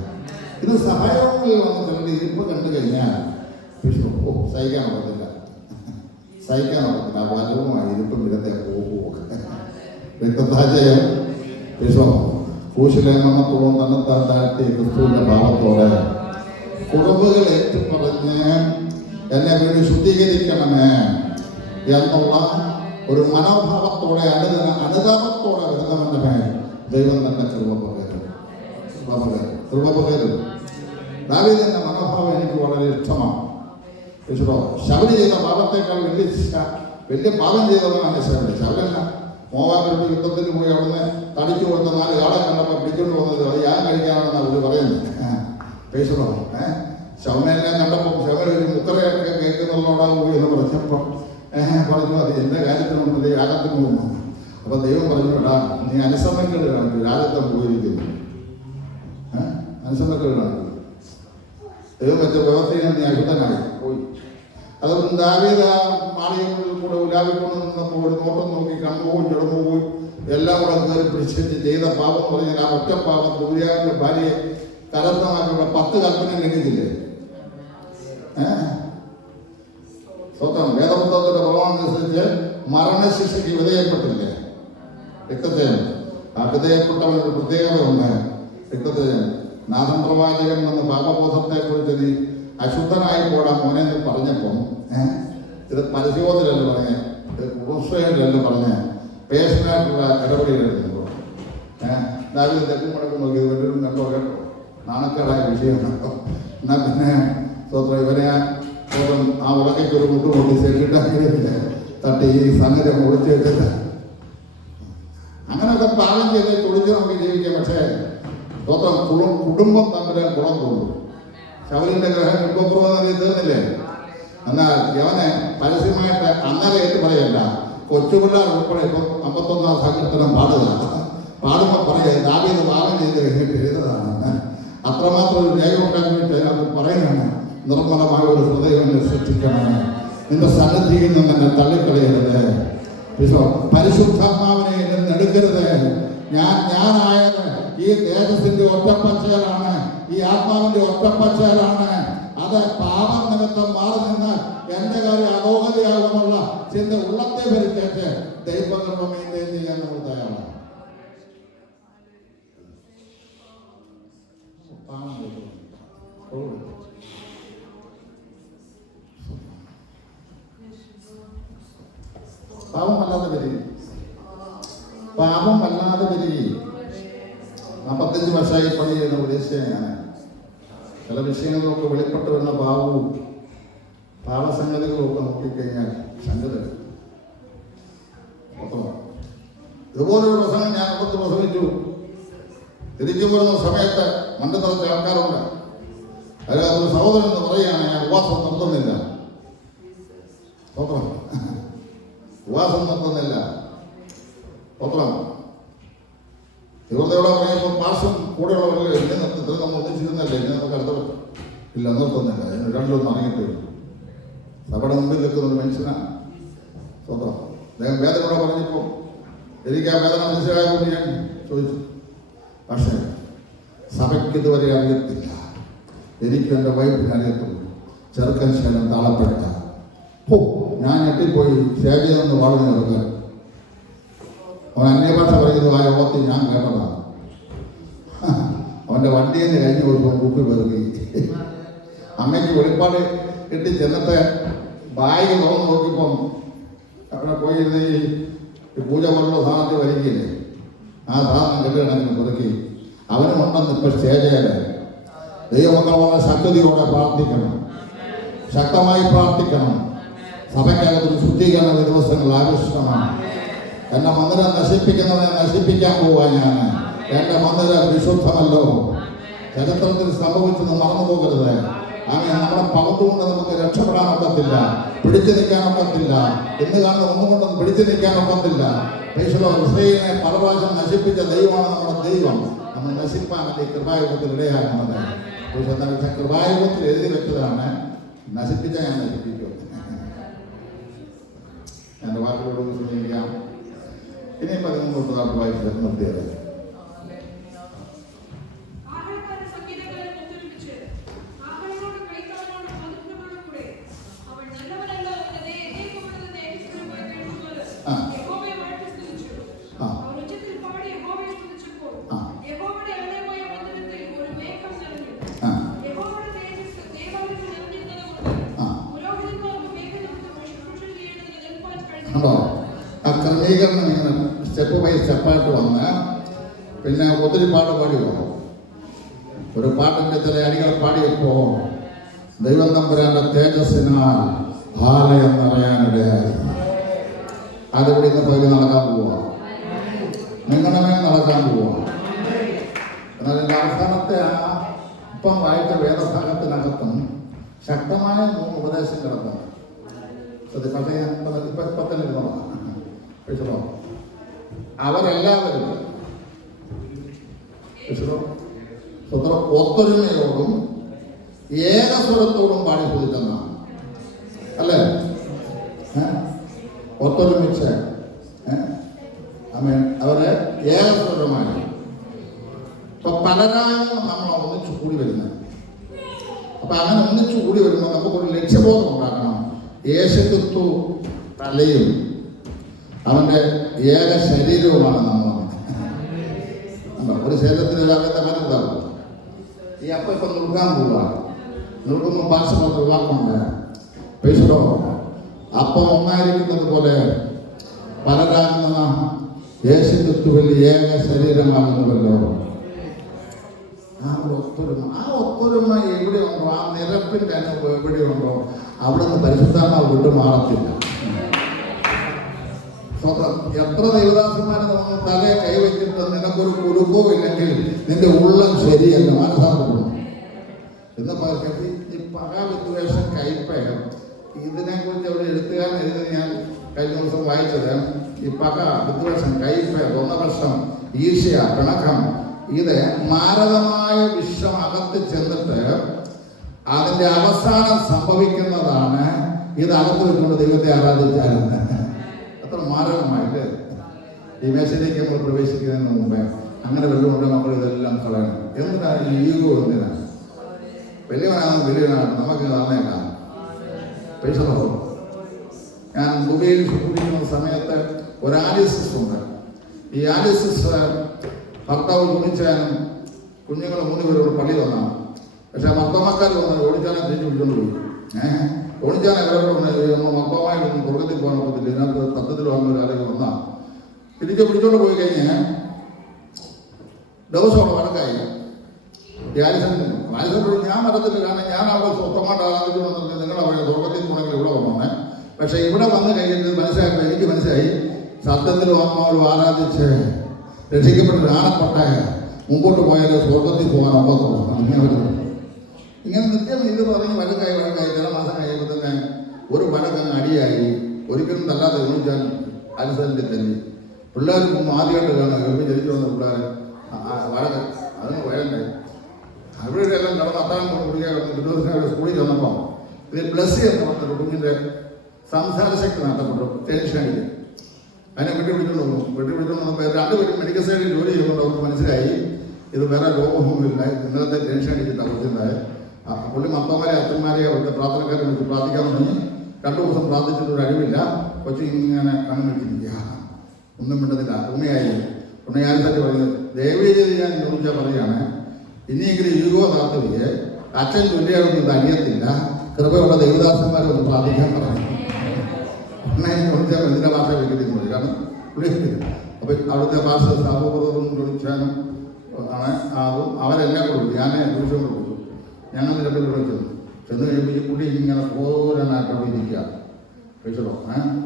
ഇത് സഹായങ്ങളിൽ വന്ന് ചിലരുടെ ഇരിപ്പ് കണ്ടു കഴിഞ്ഞാൽ സഹിക്കാൻ പറ്റില്ല. വലവുമായി ഇരിപ്പും വിടത്തെ പോകുമോ. രക്തത്താജയം ക്രൂശിലെ മരണത്തോളം തന്നെത്താൻ താഴ്ത്തിയ ക്രിസ്തുവിന്റെ ഭാവത്തോടെ കുറവുകൾ ഏറ്റുപറഞ്ഞ് എന്നെ വേണ്ടി ശുദ്ധീകരിക്കണമേ എന്നുള്ള ഒരു മനോഭാവത്തോടെ അനുതാപത്തോടെ വരുന്നവന്റെ മേൽ ദൈവം തന്നെ കൃപ പകരും. ദാവീദിന്റെ മനോഭാവം എനിക്ക് വളരെ ഇഷ്ടമാണ്. ശബരി ചെയ്ത പാപത്തേക്കാൾ വലിയ പാപം ചെയ്തതാണ് ശബരി. ശബരല്ല മോവാബിന്റെ യുദ്ധത്തിന് പോയി അവിടുന്ന് തടിച്ചു കൊടുത്ത 4 ആളെ കണ്ടപ്പോൾ പിടിച്ചുകൊണ്ട് പോകുന്നത് അത് ഞാൻ കഴിക്കാനാണെന്ന് അവർ പറയുന്നത്. ശവനെല്ലാം കണ്ടപ്പോൾ ശവൻ ഒരു മുത്തറയൊക്കെ കേൾക്കുന്നുള്ളോടാ പോയി എന്ന് പറഞ്ഞപ്പോൾ പറഞ്ഞു അത് എൻ്റെ കാര്യത്തിനുണ്ട് യാഗത്തിന് പോകുന്നു. അപ്പൊ ദൈവം പറഞ്ഞു എടാ നീ അനുസരണക്കേട് കാണിച്ചു രാജത്തെ പോയിരിക്കുന്നു. അനുസരണക്കേട് കാണിച്ചു ദൈവം വെച്ച വ്യവസ്ഥയിൽ നീ അശുദ്ധനായി പോയി. അതുകൊണ്ട് ദാവീദ് മാളികകളിൽ കൂടെ ഉലാവിക്കൊണ്ട് നിന്നപ്പോൾ ഒരു നോട്ടം നോക്കി കണ്ണുപോയി ചുടന്നുപോയി എല്ലാം കൂടെ കയറി പിടിച്ചിട്ട് ചെയ്ത പാപം പറഞ്ഞാൽ ആ ഒറ്റ പാപം ഊരിയാവിന്റെ ഭാര്യയെ കലർത്തമാക്കിയുള്ള 10 കൽപ്പന ലംഘിച്ചില്ലേ? സ്വന്തം വേദപുസ്തകത്തിന്റെ പ്രമാണമനുസരിച്ച് മരണശിക്ഷയ്ക്ക് വിധേയപ്പെട്ടില്ലേ? രക്തത്തേജം. ആ വിധേയപ്പെട്ടവനൊരു പ്രത്യേകത ഉണ്ട്. രക്തത്തേജം നാഥൻ പ്രവാചകൻ എന്ന പാപബോധത്തെ കുറിച്ച് നീ അശുദ്ധനായി പോടാൻ മോനെ എന്ന് പറഞ്ഞപ്പം ഇത് പരസ്യോധനല്ല പറഞ്ഞ, ഇത് കുറുസയിലല്ല പറഞ്ഞ, പേഷനായിട്ടുള്ള ഇടപെടലായിരുന്നു. ദാവീദ് തെക്കും മുടക്കും നോക്കി വലിയൊരു കണ്ടോ കേട്ടോ നാണക്കേടായ വിഷയമാണോ. എന്നാൽ പിന്നെ സ്വന്തം ഇവനെ സ്വന്തം ആ ഉറക്കയ്ക്ക് ഒരു മുട്ടുകൊട്ടി സെക്കിട്ടാക്കിയില്ല തട്ടി ഈ സംഗതി ഒളിച്ചു വെച്ചിട്ട് അങ്ങനെയൊക്കെ പാകം ചെയ്ത് തൊഴിച്ച് നമുക്ക് ജീവിക്കാം. പക്ഷേ സ്വന്തം കുടുംബം തമ്മിൽ കുളം കൊള്ളു. ശബരിന്റെ ഗ്രഹം കുടുംബപ്രവൃത്തി തീർന്നില്ലേ? എന്നാൽ യവനെ പരസ്യമായിട്ട് അന്നേരം ഏറ്റു പറയല്ല. കൊച്ചുപിള്ളേർ ഉൾപ്പെടെ ഇപ്പം 51-ാം സങ്കീർത്തനം പാടുമ്പോൾ പറയാ ദാവീദ് പാപം ചെയ്ത് കഴിഞ്ഞിട്ട് എഴുതതാണ്. അത്രമാത്രം ഒരു രേഖ ഉണ്ടാക്കിയിട്ട് അത് പറയുകയാണ്. നിർമ്മലമായ ഒരു ഹൃദയം സൃഷ്ടിക്കണം, നിന്റെ സന്നിധിയിൽ നിന്ന് എന്നെ തള്ളിക്കളയരുത്, പരിശുദ്ധാത്മാവിനെ എടുക്കരുത്. ഞാനായത് ഈ തേജസ്സിന്റെ ഒറ്റപ്പച്ചയിലാണ്, ഈ ആത്മാവിന്റെ ഒറ്റപ്പച്ചയിലാണ്. അത് പാപം നിമിത്തം മാറി നിന്ന് എന്റെ കാര്യം അധോഗതിയാകുമെന്നുള്ള ചിന്ത ഉള്ളത്തെ ഭരിക്കേറ്റ് ദൈവങ്ങളുടെ മെയിൻറ്റെയിൻ ചെയ്യാൻ നമ്മൾ തയ്യാറാണ്. പാപം വല്ലാതെ വരികയും 45 വർഷമായി പണി ചെയ്യുന്ന ഉപദേശിയാണ് ഞാൻ. ചില വിഷയങ്ങളൊക്കെ വെളിപ്പെട്ട് വരുന്ന പാപസംഗതികളും ഒക്കെ നോക്കിക്കഴിഞ്ഞാൽ സംഗതി ഇതുപോലൊരു പ്രസംഗം ഞാൻ അടുത്ത് പ്രസംഗിച്ചു. തിരിച്ചു വരുന്ന സമയത്ത് മണ്ഡലത്തിലത്തെ ആൾക്കാരുണ്ട്. അതിനകത്തൊരു സഹോദരൻ എന്ന് പറയുകയാണ് ഞാൻ ഉപവാസം നിർത്തുന്നില്ല, ഉപവാസം നിർത്തുന്നില്ല. തീവ്രതയോടെ പറയുമ്പോൾ പാർശ്വം കൂടെയുള്ളവர்கள் എന്നെ നിർത്തത്തിൽ നമ്മൾ ഒന്നിച്ചിരുന്നല്ലേ എന്നെ നമുക്ക് അടുത്ത ഇല്ല നിർത്തുന്നില്ല. അതിന് രണ്ടിലൊന്നും അറിയിട്ടേ ഉള്ളൂ. സഭയുടെ മുമ്പിൽ നിൽക്കുന്ന ഒരു മനുഷ്യനാണ്. സ്വന്തം അദ്ദേഹം വേദനയോടെ പറഞ്ഞപ്പോൾ എനിക്ക് ആ വേദന മനസ്സിലായതുകൊണ്ട് ഞാൻ ചോദിച്ചു. പക്ഷേ സഭയ്ക്ക് ഇതുവരെ അറിയത്തില്ല, എനിക്കും എൻ്റെ വൈഫിന് അറിയത്തുള്ളൂ. ചെറുക്കൻ ശേലം താളപ്പെടുത്ത ഞാൻ ഞെട്ടിപ്പോയി. സ്റ്റേജിൽ നിന്ന് വളരെ എടുക്കാൻ അവൻ അന്യഭാഷ പറയുന്നത് ആ യോഗത്തിൽ ഞാൻ കേട്ടതാണ്. അവൻ്റെ വണ്ടിയിൽ നിന്ന് കഴിഞ്ഞ് കൊടുക്കുമ്പോൾ കുപ്പി പെറുകി അമ്മയ്ക്ക് വെളിപ്പാട് കിട്ടി ചെന്നിട്ട് ബാഗ് തുറന്ന് നോക്കിയപ്പം അവിടെ പോയിരുന്ന ഈ പൂജ പോലുള്ള സാധനത്തിൽ വരികയില്ലേ, ആ സാധനം കെട്ടിടങ്ങനെ പെറുക്കി അവനുമുണ്ടെന്ന് ഇപ്പം സ്റ്റേജേല്. ദൈവമക്കൾ വളരെ ശക്തിയോടെ പ്രാർത്ഥിക്കണം, ശക്തമായി പ്രാർത്ഥിക്കണം. സഭയ്ക്കകത്തൊരു ശുദ്ധീകരണ ദിവസങ്ങൾ ആവശ്യമാണ്. എന്റെ മന്ദിരം നശിപ്പിക്കുന്നവനെ നശിപ്പിക്കാൻ പോവാ ഞാൻ. എന്റെ മന്ദിരം വിശുദ്ധമല്ലോ. ചരിത്രത്തിൽ സംഭവിച്ചത് മറന്നു പോകരുത്. അങ്ങനെ നമ്മുടെ പകത്തുകൊണ്ട് നമുക്ക് രക്ഷപ്പെടാൻ ഒക്കത്തില്ല, പിടിച്ചു നിൽക്കാൻ ഒക്കത്തില്ല. ഇന്ന് കാണുന്ന ഒന്നുകൊണ്ടൊന്നും പിടിച്ചു നിൽക്കാൻ ഒക്കത്തില്ല. ഇസ്രായേലിനെ പല പ്രാവശ്യം നശിപ്പിച്ച ദൈവമാണ് നമ്മുടെ ദൈവം. നമ്മൾ നശിപ്പാനല്ല ഈ കൃപായുഗത്തിൽ ഇടയാകുന്നത്. പക്ഷെ കൃപായുഗത്തിൽ എഴുതി വെച്ചതാണ്, നശിപ്പിച്ച ഞാൻ നശിപ്പിക്കും. എൻ്റെ വാക്കുകളോട് ശ്രമിക്കാം. ഇനിയും 13 വായിച്ച് നിർത്തിയത്. ഉണ്ടോ ആ ക്രമീകരണം ഇങ്ങനെ സ്റ്റെപ്പ് ബൈ സ്റ്റെപ്പായിട്ട് വന്ന് പിന്നെ ഒത്തിരി പാട്ട് പാടിയോ. ഒരു പാട്ടിൻ്റെ ചില അടികൾ പാടിയപ്പോൾ ദൈവം തമ്പുരാന്റെ തേജസ്സിനാൽ ആലയം നിറയാനിടയായി. അതിവിടെ ഇന്ന് പകുതി നടക്കാൻ പോവാ, നിങ്ങളുടെ മേൽ നടക്കാൻ പോവാ. എന്നാൽ എൻ്റെ അവസാനത്തെ ആ ഇപ്പം വായിച്ച വേദഭാഗത്തിനകത്തും ശക്തമായ 3 ഉപദേശം കിടക്കുന്നു. അവരെല്ലാവരും ഒത്തൊരുമയോടും ഏകസ്വരത്തോടും പാടി കുതിച്ചെന്നാണ് അല്ലേ? ഒത്തൊരുമിച്ച് അവരെ ഏകസ്വരമായി. ഇപ്പൊ പലരാഗം നമ്മൾ ഒന്നിച്ചു കൂടി വരുന്നത്. അപ്പൊ അങ്ങനെ ഒന്നിച്ചു കൂടി വരുമ്പോൾ നമുക്കൊരു ലക്ഷ്യബോധം ഉണ്ടാക്കണം. യേശുക്രിസ്തു തലയും അവന്റെ ഏക ശരീരവുമാണ് നമ്മൾ. ഒരു ശരീരത്തിന് ഒരാളത്തെ മനസ്സിലാവും. ഈ അപ്പം ഇപ്പം നുറുക്കാൻ പോവുക, നുറുക്കുമ്പോൾ ഭാഷ പറഞ്ഞ വാക്കുണ്ട്. പൈസോ അപ്പം ഒന്നായിരിക്കുന്നത് പോലെ പലരാകുന്ന യേശുക്രിസ്തുവിൽ ഏക ശരീരമാകുന്നുവല്ലോ. ആ ഒത്തൊരുമ എവിടെയുണ്ടോ, ആ നിരപ്പിന്റെ അനുഭവം എവിടെയുണ്ടോ അവിടെ നിന്ന് പരിശുദ്ധാത്മാവ് വിട്ടുമാറത്തില്ല. എത്ര ദൈവദാസന്മാരെ നമ്മൾ തലയെ കൈവച്ചിട്ട് നിനക്കൊരു കുലുക്കോ ഇല്ലെങ്കിൽ നിന്റെ ഉള്ളം ശരിയല്ല, മനസ്സാകുന്നു എന്ന് പറഞ്ഞിട്ട് ഈ പകാവിദ്വേഷം കൈപ്പയം ഇതിനെക്കുറിച്ച് അവിടെ എഴുത്തുകാരൻ എഴുതി ഞാൻ കഴിഞ്ഞ ദിവസം വായിച്ചത്. ഈ പക വിദ്വേഷം കൈപ്പയം ഒന്നപക്ഷം ഈർഷ്യ പിണക്കം ഇത് മാരകമായ വിഷം അകത്ത് ചെന്നിട്ട് അതിന്റെ അവസാനം സംഭവിക്കുന്നതാണ് ഇത് അകത്ത് വെച്ചുകൊണ്ട് ദൈവത്തെ ആരാധിച്ചാലെന്ന്. അത്ര മാരകമായിട്ട് ഈ മേശയിലേക്ക് നമ്മൾ പ്രവേശിക്കുന്നതിന് മുമ്പേ അങ്ങനെ വല്ലതുകൊണ്ട് നമ്മൾ ഇതെല്ലാം കളയണം. എന്തിനാണ് ഈ ഈഗോ? എന്തിനാണ്? വലിയവനാണ് നമുക്ക് നന്നേക്ക പൈസ. ഞാൻ ദുബൈയിൽ കുടിക്കുന്ന സമയത്ത് ഒരു ആലിസിസ് ഉണ്ട്. ഈ ആലിസിസ് ഭർത്താവ് കുണിച്ചാനും കുഞ്ഞുങ്ങൾ 3 പേരോട് പള്ളി വന്നാണ്. പക്ഷെ മർത്തോമാക്കാർ വന്ന് ഓടിച്ചാനെ തിരിച്ചു പിടിച്ചോണ്ട് പോയി. ഓടിച്ചാൻ അവരോട് മർത്തോമായിട്ടൊന്നും പുറകത്തിൽ പോകാൻ പറ്റത്തില്ല. ഇതിനകത്ത് തത്വത്തിൽ വന്ന ഒരാളേക്ക് വന്നാൽ തിരിച്ച് പിടിച്ചോണ്ട് പോയി കഴിഞ്ഞ് ദിവസമാണ് വഴക്കായി. ആലിസനോട് ഞാൻ വരത്തില്ല, കാരണം ഞാൻ അവിടെ സ്വന്തമായിട്ട് ആരാധിച്ചു വന്നിട്ട് നിങ്ങൾ അവിടെ സ്വർഗത്തിൽ പോകണമെങ്കിൽ ഇവിടെ വന്നോണേ. പക്ഷെ ഇവിടെ വന്ന് കഴിഞ്ഞിട്ട് മനസ്സിലായപ്പോൾ എനിക്ക് മനസ്സിലായി സത്യത്തിൽ ആത്മാവിൽ ആരാധിച്ച് രക്ഷിക്കപ്പെട്ട് ജ്ഞാനപ്പെട്ട മുമ്പോട്ട് പോയാൽ സ്വർഗത്തിൽ പോകാൻ ഒക്കത്തുള്ളൂ. ഇങ്ങനെ നിത്യം ഇത് പറഞ്ഞ് വഴക്കായി ചില മാസം കഴിയുമ്പോൾ തന്നെ ഒരു വഴക്കങ്ങ് അടിയായി. ഒരിക്കലും തല്ലാതെ ഗുണിച്ചാൽ അലിസലിൻ്റെ തന്നെ പിള്ളേർക്കും ആദ്യമായിട്ട് കാണാം. ഗർഭിൽ ജനിച്ചു വന്ന പിള്ളേർ വഴക്ക് അതിന് വേണ്ടേ അവിടെ എല്ലാം കിടന്ന് അത്താഴം കൊണ്ട് കുടിക്കാൻ സ്കൂളിൽ വന്നപ്പോൾ ഇത് ബ്ലസ് എന്ന് പറഞ്ഞൊരു കുഞ്ഞിൻ്റെ സംസാരശക്തി നഷ്ടപ്പെട്ടു. ടെൻഷൻ അടിക്കും. അതിനെ വെട്ടിപ്പിടിച്ചോണ്ട് വന്നു. വെട്ടിപ്പിടിച്ചോണ്ട് വന്നപ്പോൾ 2 പേരും മെഡിക്കൽ സൈഡിൽ ജോലി ചെയ്യുമ്പോൾ അവർക്ക് മനസ്സിലായി ഇത് വേറെ രോഗമൊന്നുമില്ല, ഇന്നലത്തെ ടെൻഷൻ അടിച്ചിട്ടാണ് കൊച്ചുണ്ടായത്. പുള്ളി മത്തന്മാരെ അച്ഛന്മാരെ അവിടുത്തെ പ്രാർത്ഥനക്കാരെ വിളിച്ച് പ്രാർത്ഥിക്കാൻ തുടങ്ങി. 2 ദിവസം പ്രാർത്ഥിച്ചിട്ടൊരു അഴിവില്ല. കൊച്ചു ഇങ്ങനെ കണ്ണു വെച്ചിരിക്കുക, ഒന്നും മിണ്ടുന്നില്ല. ഉണ്ണയായി തന്നെ പറയുന്നത് ദയവ് ചെയ്ത് ഞാൻ ചോദിച്ചാൽ പറയുകയാണ്, ഇനിയെങ്കിലും യുഗോ നടത്തുകയെ അച്ഛൻ ചൊല്ലിയാളൊന്നും ഇത് അണിയത്തില്ല, കൃപയുള്ള ദൈവദാസന്മാരെ ഒന്ന് പ്രാർത്ഥിക്കാൻ പറഞ്ഞു. ഉണ്ണയെ ചോദിച്ചാൽ ഇതിൻ്റെ ഭാഷ വെക്കിട്ടിരുന്നു. കാരണം പുള്ളി അപ്പം അവിടുത്തെ ഭാഷ സാഹോദരം ചോദിച്ചാലും ആണ്. അതും അവരെല്ലാം കൊടുത്തു. ഞാൻ വിളിച്ചുകൊണ്ട് കൊടുത്തു. ഞങ്ങൾ 2 പേരും ചെന്ന് കഴിയുമ്പോൾ ഈ കുട്ടി ഇങ്ങനെ ഓരോനായിട്ട് അവിടെ ഇരിക്കുക. കഴിച്ചോ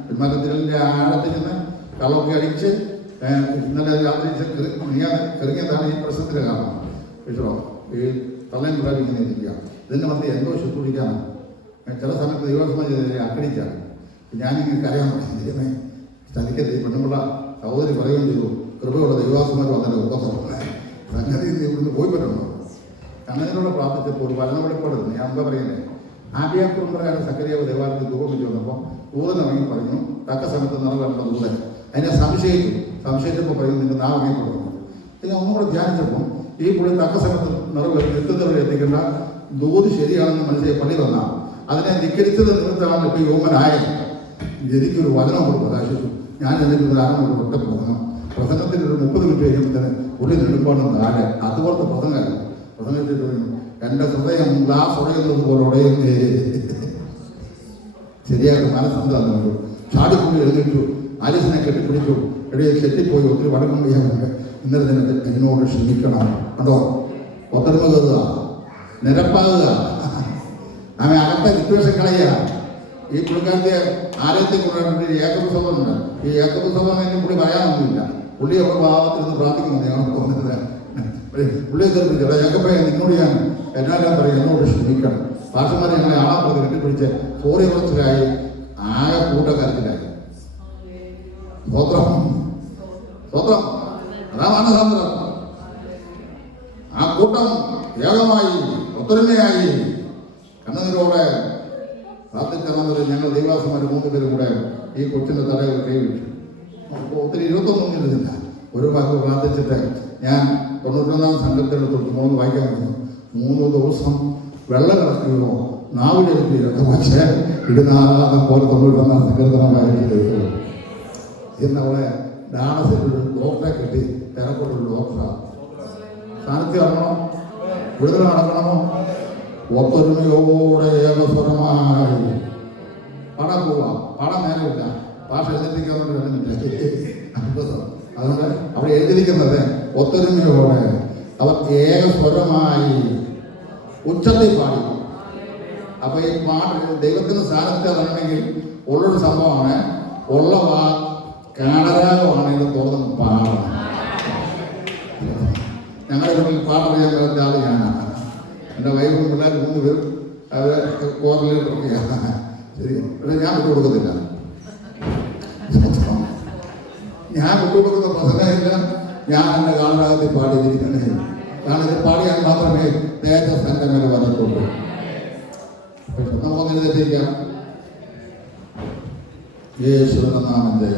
പിന്മാറ്റത്തിൻ്റെ ആഴത്തിൽ നിന്ന് കള്ളമൊക്കെ അടിച്ച് ഇന്നലെ രാത്രി കെറിഞ്ഞതാണ് ഈ പ്രശ്നത്തിൽ കാരണം. കേട്ടോ, ഈ തള്ളയും പിള്ളേരും ഇങ്ങനെ ഇരിക്കുക. ഇതിൻ്റെ മധ്യ എന്തോ ശുശ്രൂഷിക്കാണ്. ചില സമയത്ത് ദൈവസമാജം അക്കടിച്ചാണ്. ഞാനിങ്ങനെ കരയാൻ ദൈവമേ തനിക്കത് ഈ പെണ്ണുമുള്ള സഹോദരി പറയുകയും ചെയ്തു, കൃപയുള്ള ദൈവാസമാർ വന്നല്ലോ ഉപസമാണ് സംഗതി ഇവിടുന്ന് പോയി പറ്റുള്ളൂ. കണ്ണതിനോട് പ്രാർത്ഥിച്ചപ്പോൾ ഒരു വചനവെളിപ്പാട് ഞാൻ എന്താ പറയുന്നത്, ആബിയാക്കുറുമ്പകാരൻ സക്കരിയാവ് ദേവാലയത്തിൽ ദൂരം വെച്ച് വന്നപ്പോൾ ദൂതൻ ഇറങ്ങി പറഞ്ഞു തക്ക സമയത്ത് നിറവേണ്ട ദൂതൻ. അതിനെ സംശയിച്ചപ്പോൾ പറയുന്നു നിന്റെ നാം ഇറങ്ങിക്കൊടുക്കുന്നു. പിന്നെ ഒന്നുകൂടെ ധ്യാനിച്ചപ്പോൾ ഈ പുള്ളി തക്ക സമയത്ത് എത്തുന്നവരെ എത്തിക്കേണ്ട ദൂത് ശരിയാണെന്ന് മനസ്സിലായി പള്ളി വന്നാൽ അതിനെ ധിക്കരിച്ചത് നിമിത്തമാണ് ഇപ്പോൾ യോമനായ എനിക്കൊരു വചനം കൊണ്ട് പ്രകാശിച്ചു. ഞാൻ എന്നിട്ട് ആരും ഒറ്റ പോകണം. പ്രസംഗത്തിൽ ഒരു 30 മിനിറ്റ് കഴിയുമ്പോൾ തന്നെ പുള്ളി നെടുമ്പാടും താഴെ അതുപോലത്തെ പ്രസംഗത്തിൽ എൻ്റെ ഹൃദയം ഗ്ലാസ് ഉടയുന്നത് പോലെ ഉടയുന്നേ. ശരിയാകും മനസ്സെന്താന്നു ചാടിക്കൊണ്ട് എഴുന്നേറ്റു, ആലീസിനെ കെട്ടിപ്പിടിച്ചു. ഇടയിൽ ചെറ്റിപ്പോയി ഒത്തിരി വടക്കം ചെയ്യാറുണ്ട്. ഇന്നലെ തന്നെ എന്നോട് ക്ഷമിക്കണം കേട്ടോ. ഒത്തരമ കയറുക, നിരപ്പാകുക, അവൻ അകത്തെ വിദ്വേഷം കളയുക. ഈ പുള്ളിക്കാരത്തെ ആലയത്തിൽ കൊണ്ടുവന്നിട്ട് ഏകപുസ്തകമുണ്ട്. ഈ ഏകപുസ്തകം പുള്ളി പറയാനൊന്നുമില്ല. പുള്ളി അവിടെ ഭാവത്തിരുന്ന് പ്രാർത്ഥിക്കുന്നത് ഞങ്ങൾ തോന്നുന്നത്. പുള്ളിയെ തെറിപ്പിച്ചു ഏകപ്പയ നിന്നോട് ഞാൻ എന്നാലും പറയും എന്നോട് ക്ഷമിക്കണം. ഭാഷമാരെ ഞങ്ങളെ ആളാപ്പുറത്ത് കെട്ടിപ്പിടിച്ച് സോറി കുറച്ചിലായി ആകെ കൂട്ടക്കാരത്തിലായി. സ്വത്രം അതാ മാനസാന്തരം. ആ കൂട്ടം ഏകമായി ഒത്തൊരുമയായി കണ്ണുനീരോടെ പ്രാർത്ഥിച്ചെന്നത് ഞങ്ങൾ ദൈവാസമാർ 3 പേരും കൂടെ ഈ കൊച്ചിൻ്റെ തലയിൽ കൈവിട്ടു. ഒത്തിരി 21 ഇരുന്നില്ല. ഒരു വാക്ക് പ്രാർത്ഥിച്ചിട്ട് ഞാൻ 91 സംഘത്തിൻ്റെ 3 വായിക്കാൻ പറ്റുന്നു. 3 ദിവസം വെള്ളം കിടക്കുകയോ നാവിലെടുക്കുകയോ പക്ഷേ ഇടുന്നാകാതെ പോലെ 91 സങ്കീർത്തനമായിട്ട് എന്നവളെ ഡാണസിൽ ഡോക്ടറെ കിട്ടി തിരക്കൊരു ഡോക്ടറാണ്. സ്ഥാനത്ത് ഇറങ്ങണോ, വിടുതൽ നടക്കണമോ, ഒത്തൊരുമയോടെ ഏകസ്വരമായി പാടാൻ പോവാം. പാടാൻ നേരമില്ല, ഭാഷ എഴുതിപ്പിക്കാറുണ്ട് 2 മിനിറ്റ്. അതുകൊണ്ട് അവിടെ എഴുതിയിരിക്കുന്നത് ഒത്തൊരുമയോടെ അവർ ഏകസ്വരമായി ഉച്ചത്തിൽ പാടി. അപ്പൊ ഈ പാട്ട് ദൈവത്തിന് സ്ഥാനത്ത് ഇറങ്ങണമെങ്കിൽ ഉള്ളൊരു സംഭവമാണ്. ഉള്ള കാടരാഗമാണെങ്കിലും തുറന്ന് പാടണം. ഞങ്ങളുടെ വീട്ടിൽ പാട്ടറിയാൻ പറ്റാത്ത ആൾ ഞാനാണ്. എൻ്റെ വൈഫും പിള്ളേർ 3 പേരും അത് കോറിലാണ്. ശരി, പക്ഷേ ഞാൻ വിട്ടുകൊടുക്കത്തില്ല. ഞാൻ വിട്ടുകൊടുക്കുന്ന പ്രസംഗമില്ല. ഞാൻ എൻ്റെ കാലരാഗത്തിൽ പാടിയിരിക്കണേ. കാരണം ഇത് പാടിയാൽ മാത്രമേ തേജസ് എൻ്റെ മേലെ വരത്തുള്ളൂ. നമുക്കൊന്നിന് തെറ്റിക്കാം. യേശുവിന്റെ നാമത്തിൽ